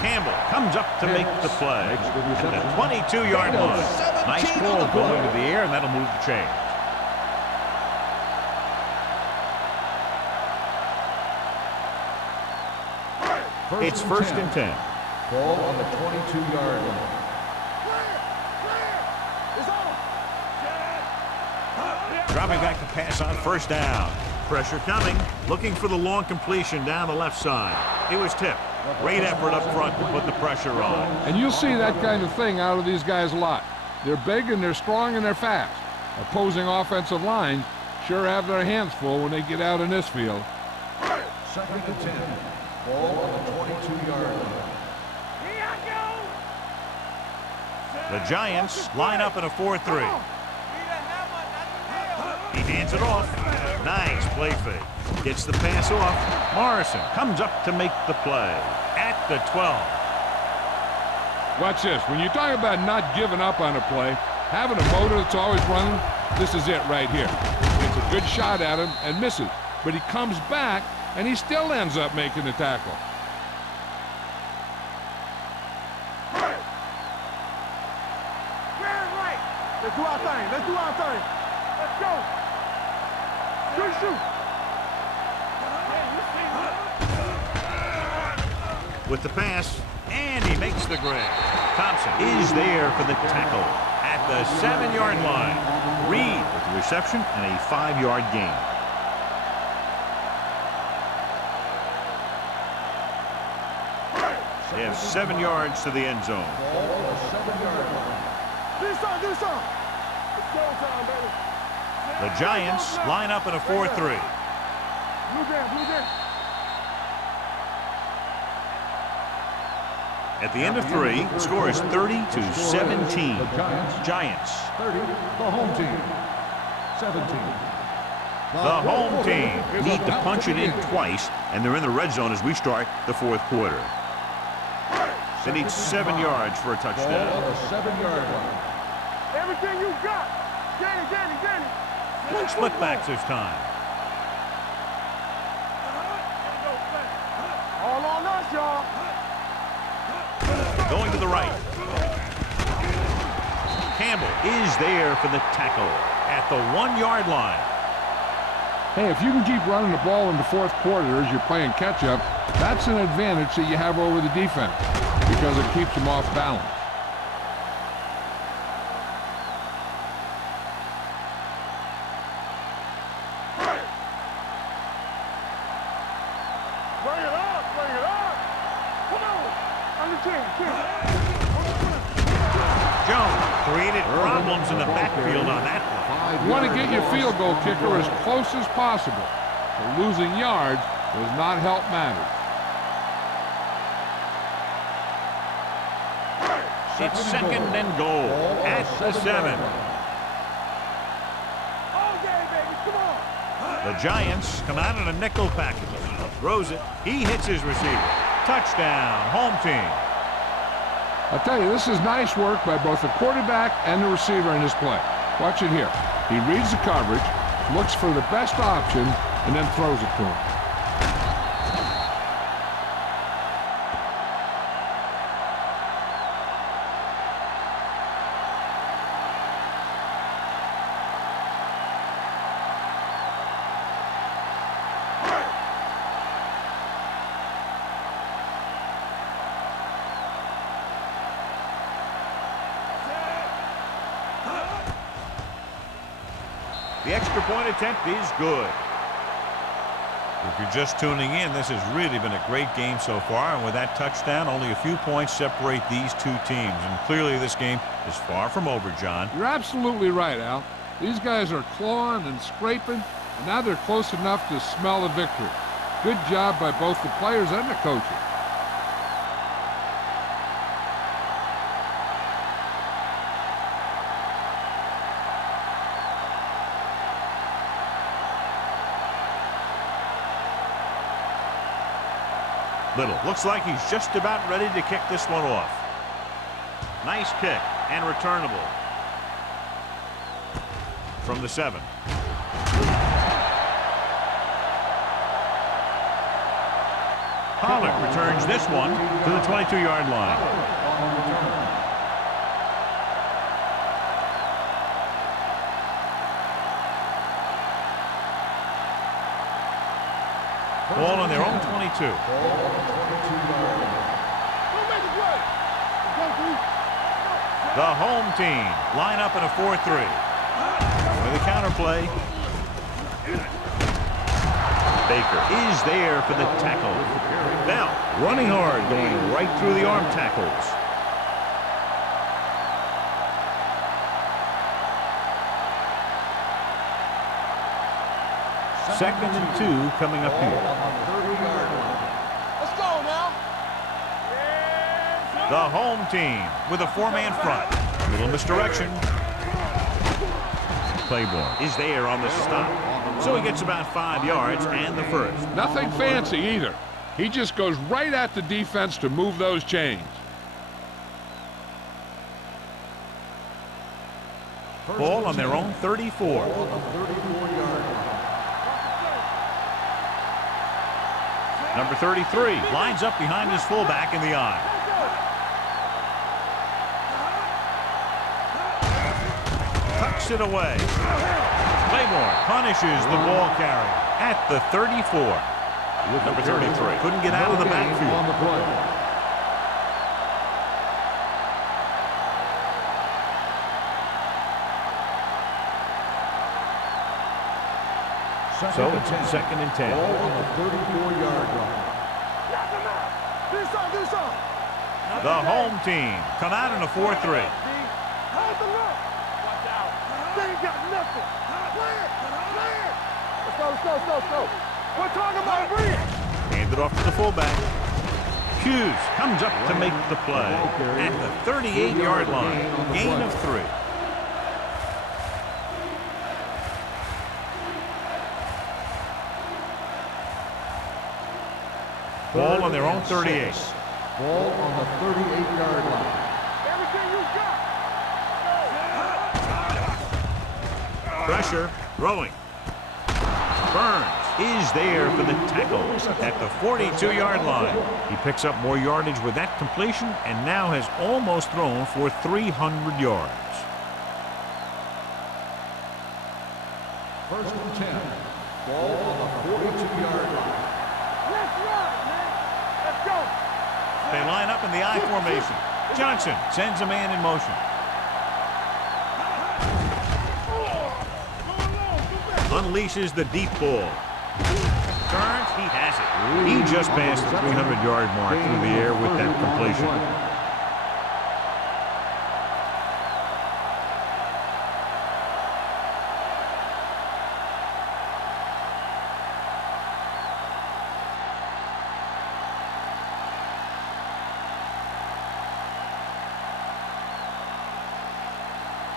Campbell comes up to make the play at the 22-yard line. Nice ball going to the air, and that'll move the chain. It's first and 10. Ball on the 22-yard line. Dropping back to pass on first down. Pressure coming. Looking for the long completion down the left side. It was tipped. Great effort up front to put the pressure on. And you'll see that kind of thing out of these guys a lot. They're big and they're strong and they're fast. Opposing offensive lines sure have their hands full when they get out in this field. Second and 10. Ball on the 22-yard line. Here I go. The Giants line up in a 4-3. He hands it off. Nice play fake. Gets the pass off. Morrison comes up to make the play at the 12. Watch this. When you talk about not giving up on a play, having a motor that's always running, this is it right here. It's a good shot at him and misses. But he comes back and he still ends up making the tackle. Very right. Let's do our thing. Let's do our thing. Let's go. Shoot. With the pass, and he makes the grab. Thompson is there for the tackle at the 7-yard line. Reed with the reception and a 5-yard gain. They have 7 yards to the end zone. Ball on the 7-yard line. Do something. It's go time, baby. The Giants line up in a 4-3. Blue jam. At the end of 3, the score is 30-17. The Giants. 30. The home team. 17. The home team need to punch it in twice, and they're in the red zone as we start the 4th quarter. They need 7 yards for a Ball touchdown. on the 7-yard line. Everything you got. Danny. Split backs this time. All on us, y'all. Going to the right. Campbell is there for the tackle at the 1-yard line. Hey, if you can keep running the ball in the fourth quarter as you're playing catch-up, that's an advantage that you have over the defense because it keeps them off balance. Bring it up, bring it up. Come on. Under 10. Jones created problems in the backfield on that one. You want to get your field goal kicker as close as possible. So losing yards does not help matters. It's second and goal at the 7. All day, baby. Come on. The Giants come out in a nickel package. Throws it. He hits his receiver. Touchdown, home team. I'll tell you, this is nice work by both the quarterback and the receiver in this play. Watch it here. He reads the coverage, looks for the best option, and then throws it to him. The extra point attempt is good. If you're just tuning in, this has really been a great game so far, and with that touchdown, only a few points separate these two teams. And clearly this game is far from over, John. You're absolutely right, Al. These guys are clawing and scraping, and now they're close enough to smell a victory. Good job by both the players and the coaches. Little looks like he's just about ready to kick this one off. Nice kick and returnable from the 7. Pollard returns this one to the 22-yard line. Ball on their own 22. The home team line up in a 4-3. With a counter play. Baker is there for the tackle. Bell running hard, going right through the arm tackles. Second and 2 coming up here. Let's go now. The home team with a 4-man front. Little misdirection. Claiborne is there on the stop. So he gets about 5 yards and the first. Nothing fancy either. He just goes right at the defense to move those chains. Ball on their own 34. Number 33 lines up behind his fullback in the eye. Tucks it away. Claiborne punishes the ball carrier at the 34. Number 33 couldn't get out of the backfield. So it's second and 10. Ball on the 34-yard line. The home team come out in a 4-3. Hold the rope. Watch out. They ain't got nothing. Play it. Play it. Let's go. We're talking about Reed. Hand it off to the fullback. Hughes comes up to make the play at the 38-yard line. Gain of 3. Ball on their own 38. Ball on the 38-yard line. Everything you got. Pressure, throwing. Burns is there for the tackle at the 42-yard line. He picks up more yardage with that completion and now has almost thrown for 300 yards. First and 10. Ball on the 42-yard line. Let's run, man. Let's go. They line up in the I formation. Johnson sends a man in motion. Unleashes the deep ball. Turns, he has it. He just passed the 300-yard mark through the air with that completion.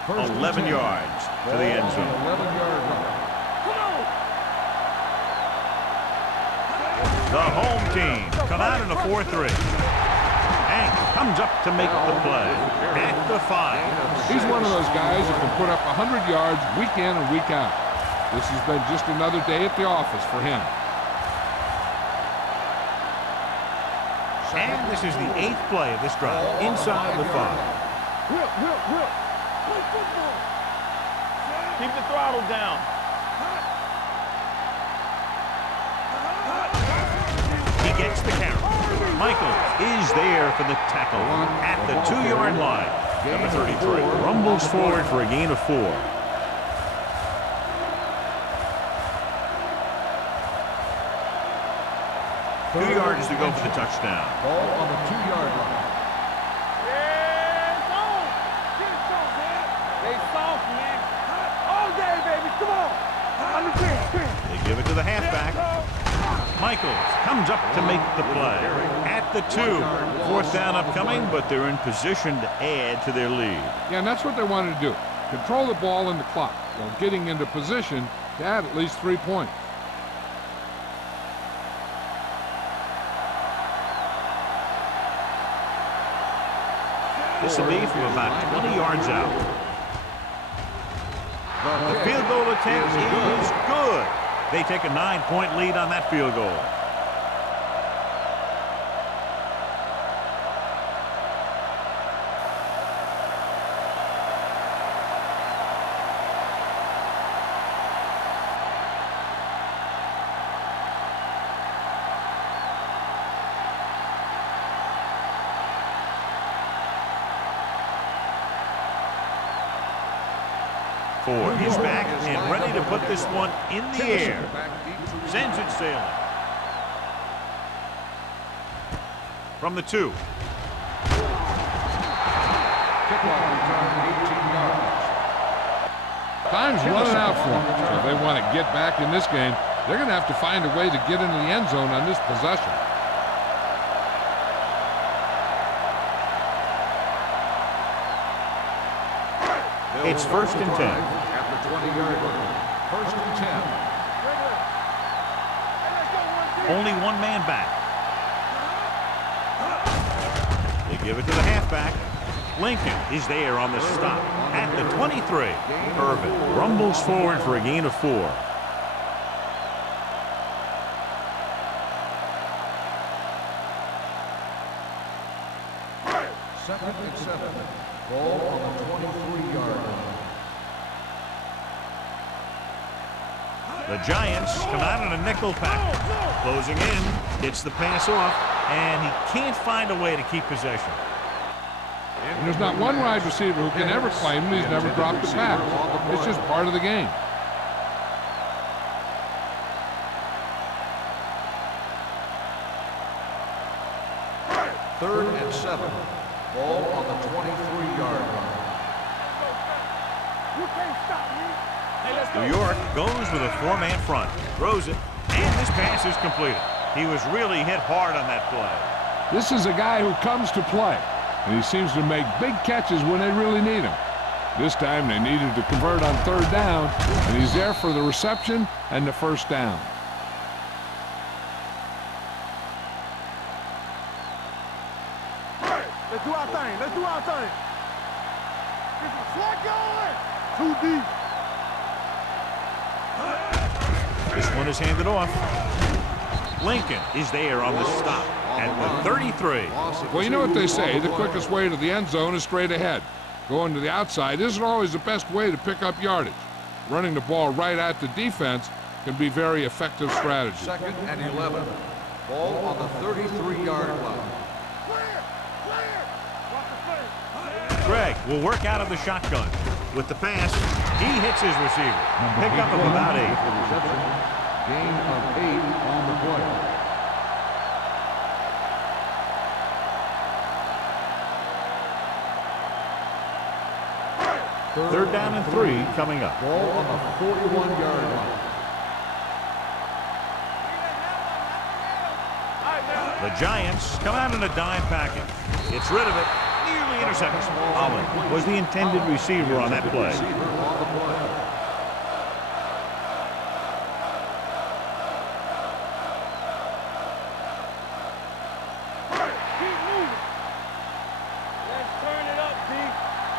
First 11 yards to the end zone. 11-yard line. The home team come out in a 4-3. Hank comes up to make the play at the 5. He's one of those guys that can put up 100 yards week in and week out. This has been just another day at the office for him. And this is the 8th play of this drive inside the 5. Whip. Play football. Keep the throttle down. He gets the carry. Michaels is there for the tackle at the 2-yard line. Number 33 rumbles forward for a gain of 4. 2 yards to go for the touchdown. Ball on the 2-yard line. Yeah, go. Get it soft, man. They soft, man. All day, baby. Come on. On the 10. They give it to the halfback. Michaels comes up to make the play at the 2. 4th down upcoming, but they're in position to add to their lead. Yeah, and that's what they wanted to do. Control the ball and the clock while getting into position to add at least 3 points. This will be from about 20 yards out. The field goal attempt is good. They take a 9-point lead on that field goal. He's back and ready to put this one in the air. Sends it sailing. From the 2. Kickoff return 18 yards. Time's running out for them. So if they want to get back in this game, they're going to have to find a way to get into the end zone on this possession. It's 1st and 10. At the 20-yard line. 1st and 10. Only one man back. They give it to the halfback. Lincoln is there on the stop at the 23. Irvin rumbles forward for a gain of 4. Second and 7. Ball on the 23-yard line. The Giants come out in a nickel pack. Closing in, gets the pass off, and he can't find a way to keep possession. And there's not one wide receiver who can ever claim that he's never dropped a pass. It's just part of the game. Third and 7. Ball on the 23-yard line. You can't stop me. Hey, let's go. New York goes with a 4-man front, throws it, and this pass is completed. He was really hit hard on that play. This is a guy who comes to play, and he seems to make big catches when they really need him. This time they needed to convert on 3rd down, and he's there for the reception and the 1st down. Let's do our thing. Let's do our thing. Get the slot going. Too deep. This one is handed off. Lincoln is there on the stop at the 33. Well, you know what they say, the quickest way to the end zone is straight ahead. Going to the outside isn't always the best way to pick up yardage. running the ball right at the defense can be very effective strategy. 2nd and 11. Ball on the 33-yard line. Greg will work out of the shotgun. With the pass, he hits his receiver. Pickup of about 8. Reception. Gain of 8 on the play. Third down and 3 coming up. Ball on the 41-yard line. The Giants come out in a dime package. Gets rid of it. Nearly intercepts. Holland was the intended receiver on that play. Keep moving. Let's turn it up, D.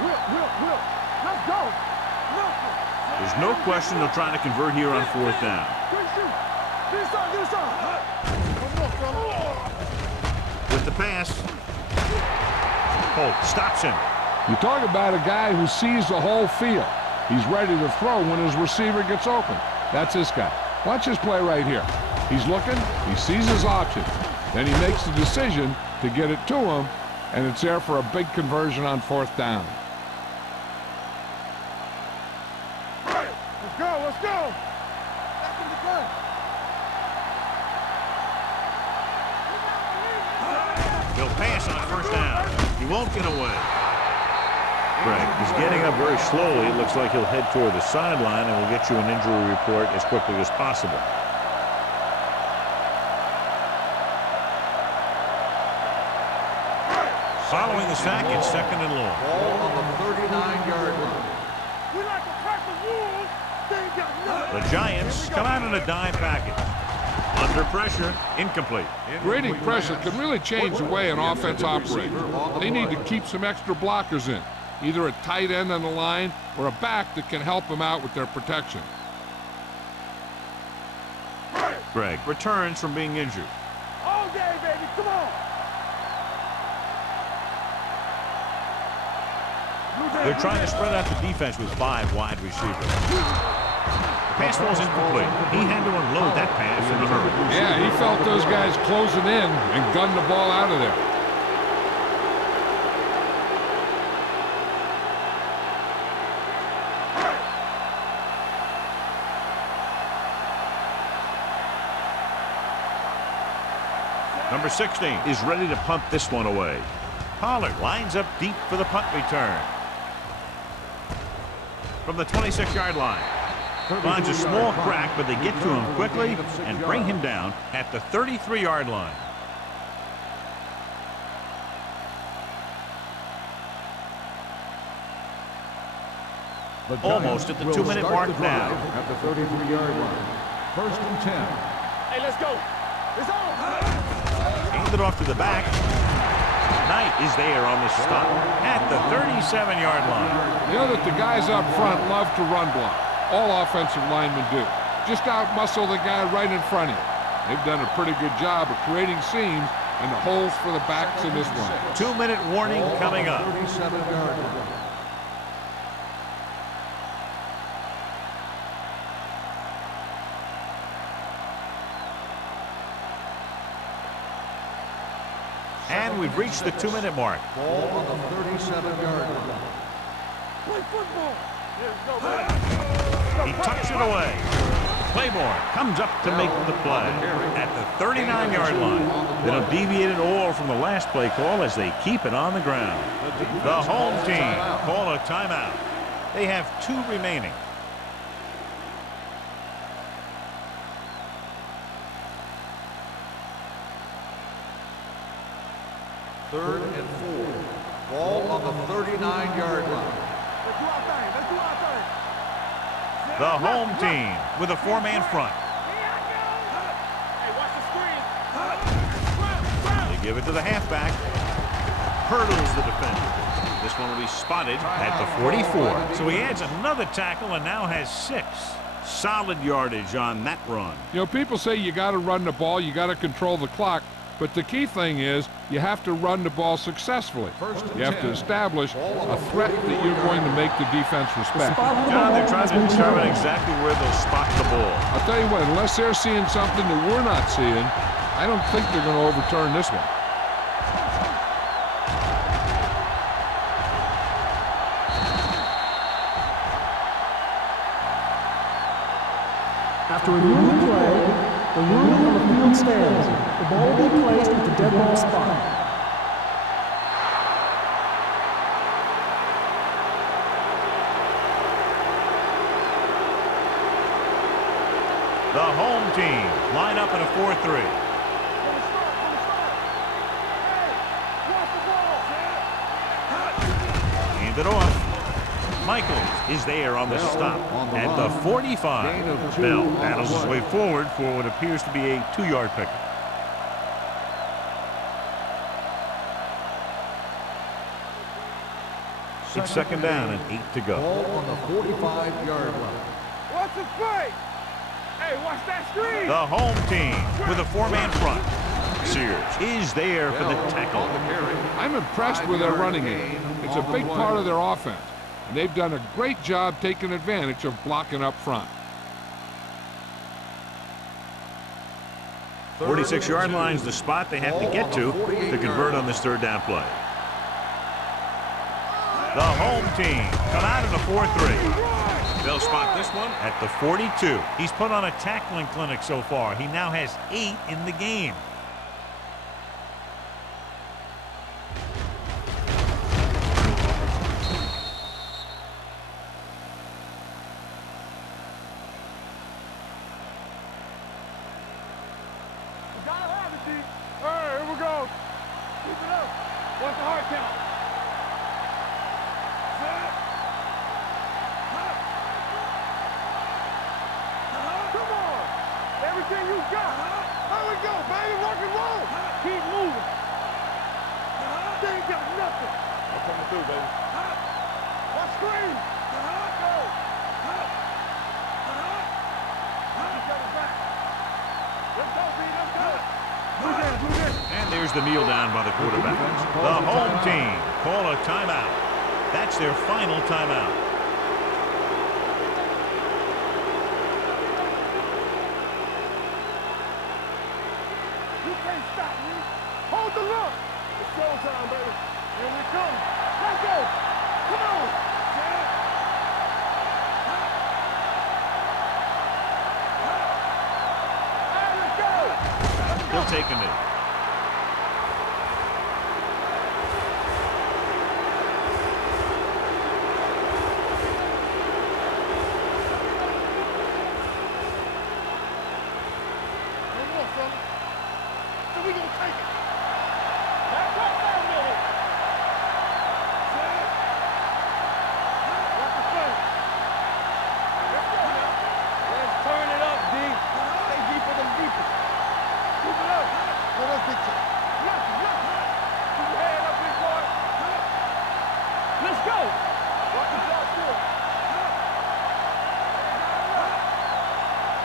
Will. Let's go. There's no question they'll try to convert here on 4th down. Good shoot. This side. Come on, fella. With the pass, Holt stops him. You talk about a guy who sees the whole field. He's ready to throw when his receiver gets open. That's this guy. Watch his play right here. He's looking, he sees his option. Then he makes the decision to get it to him, and it's there for a big conversion on 4th down. Let's go. Back in the gun. He'll pass on 1st down. He won't get away. Greg, he's getting up very slowly. It looks like he'll head toward the sideline, and we'll get you an injury report as quickly as possible. Following the sack, it's 2nd and long. Ball on the 39-yard line. We like to crack the rules. They ain't got nothing. The Giants come out in a dime package. Under pressure, incomplete. Creating pressure can really change the way an offense operates. They need to keep some extra blockers in, either a tight end on the line or a back that can help them out with their protection. Greg returns from being injured. All day, baby. Come on. They're trying to spread out the defense with 5 wide receivers. The pass ball's incomplete. He had to unload that pass in a hurry. Yeah, he felt those guys closing in and gunned the ball out of there. Number 16 is ready to punt this one away. Pollard lines up deep for the punt return. From the 26-yard line. Finds a small crack, but they get to him quickly and bring him down at the 33-yard line. Almost at the 2-minute mark now. At the 33-yard line. 1st and 10. Hey, let's go. It's on. Handed off to the back. Knight is there on the stop at the 37-yard line. You know that the guys up front love to run block. All offensive linemen do. Just out-muscle the guy right in front of you. They've done a pretty good job of creating seams and the holes for the backs in this one. 2-minute warning coming up. 37-yard line. And we've reached the 2-minute mark. Ball on the 37-yard line. Play football. There's no He tucks it away. Claiborne comes up to make the play at the 39-yard line. They don't deviate at all from the last play call as they keep it on the ground. The home team call a timeout. They have 2 remaining. Third and 4. Ball on the 39-yard line. Let's do our thing. Let's do our thing. The home team with a 4-man front. Hey, watch the screen. They give it to the halfback. Hurdles the defender. This one will be spotted at the 44. So he adds another tackle and now has 6. Solid yardage on that run. You know, people say you got to run the ball, you got to control the clock, But the key thing is you have to run the ball successfully. You have to establish a threat that you're going to make the defense respect. John, they're trying to determine exactly where they'll spot the ball. I'll tell you what, unless they're seeing something that we're not seeing, I don't think they're going to overturn this one. After reviewing the play, the ruling on the field stands. The ball will be placed at the dead ball spot. The home team line up in a 4-3. Hand it off. Michaels is there on the stop at the 45. Bell battles his way forward for what appears to be a 2-yard pickup. It's second down and 8 to go. Ball on the 45-yard line. What's the play? Hey, watch that screen. The home team with a 4-man front. Sears is there for the tackle. I'm impressed with their running game. It's a big part of their offense. And they've done a great job taking advantage of blocking up front. 46-yard line's the spot they have to get to convert on this third down play. The home team come out in a 4-3. They'll spot this one at the 42. He's put on a tackling clinic so far. He now has 8 in the game. Here we go. Keep it up. What's the hard count? Come on. Everything you got. Here we go, baby. Rock and roll. Keep moving. They ain't got nothing. I'm coming through, baby. What screen? Go. Each other back. Let's go, B. Let's go. And there's the kneel down by the quarterback. The home team call a timeout. That's their final timeout. You can't stop me. Hold the look. It's showtime, baby. Here we come. Let's go. Come on. All right, let's go. He'll take a knee. We gonna take it. Back up there a minute. Watch the play. Let's go now. Let's turn it up, D. Stay deeper than deepest. Move it up. Let us get you. Look. Keep your head up, big boy. Let's go. Watch the ball still.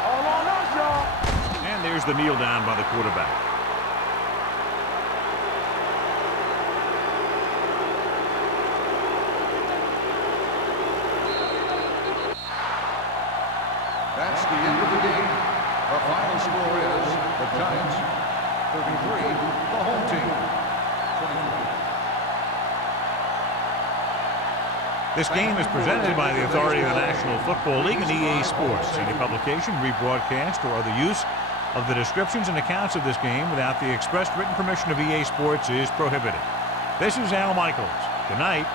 All on us, y'all. And there's the kneel down by the quarterback. That's the end of the game. The final score is the Giants 33, the home team 23. This game is presented by the authority of the National Football League and EA Sports. Any publication, rebroadcast, or other use of the descriptions and accounts of this game without the expressed written permission of EA Sports is prohibited. This is Al Michaels. Good night.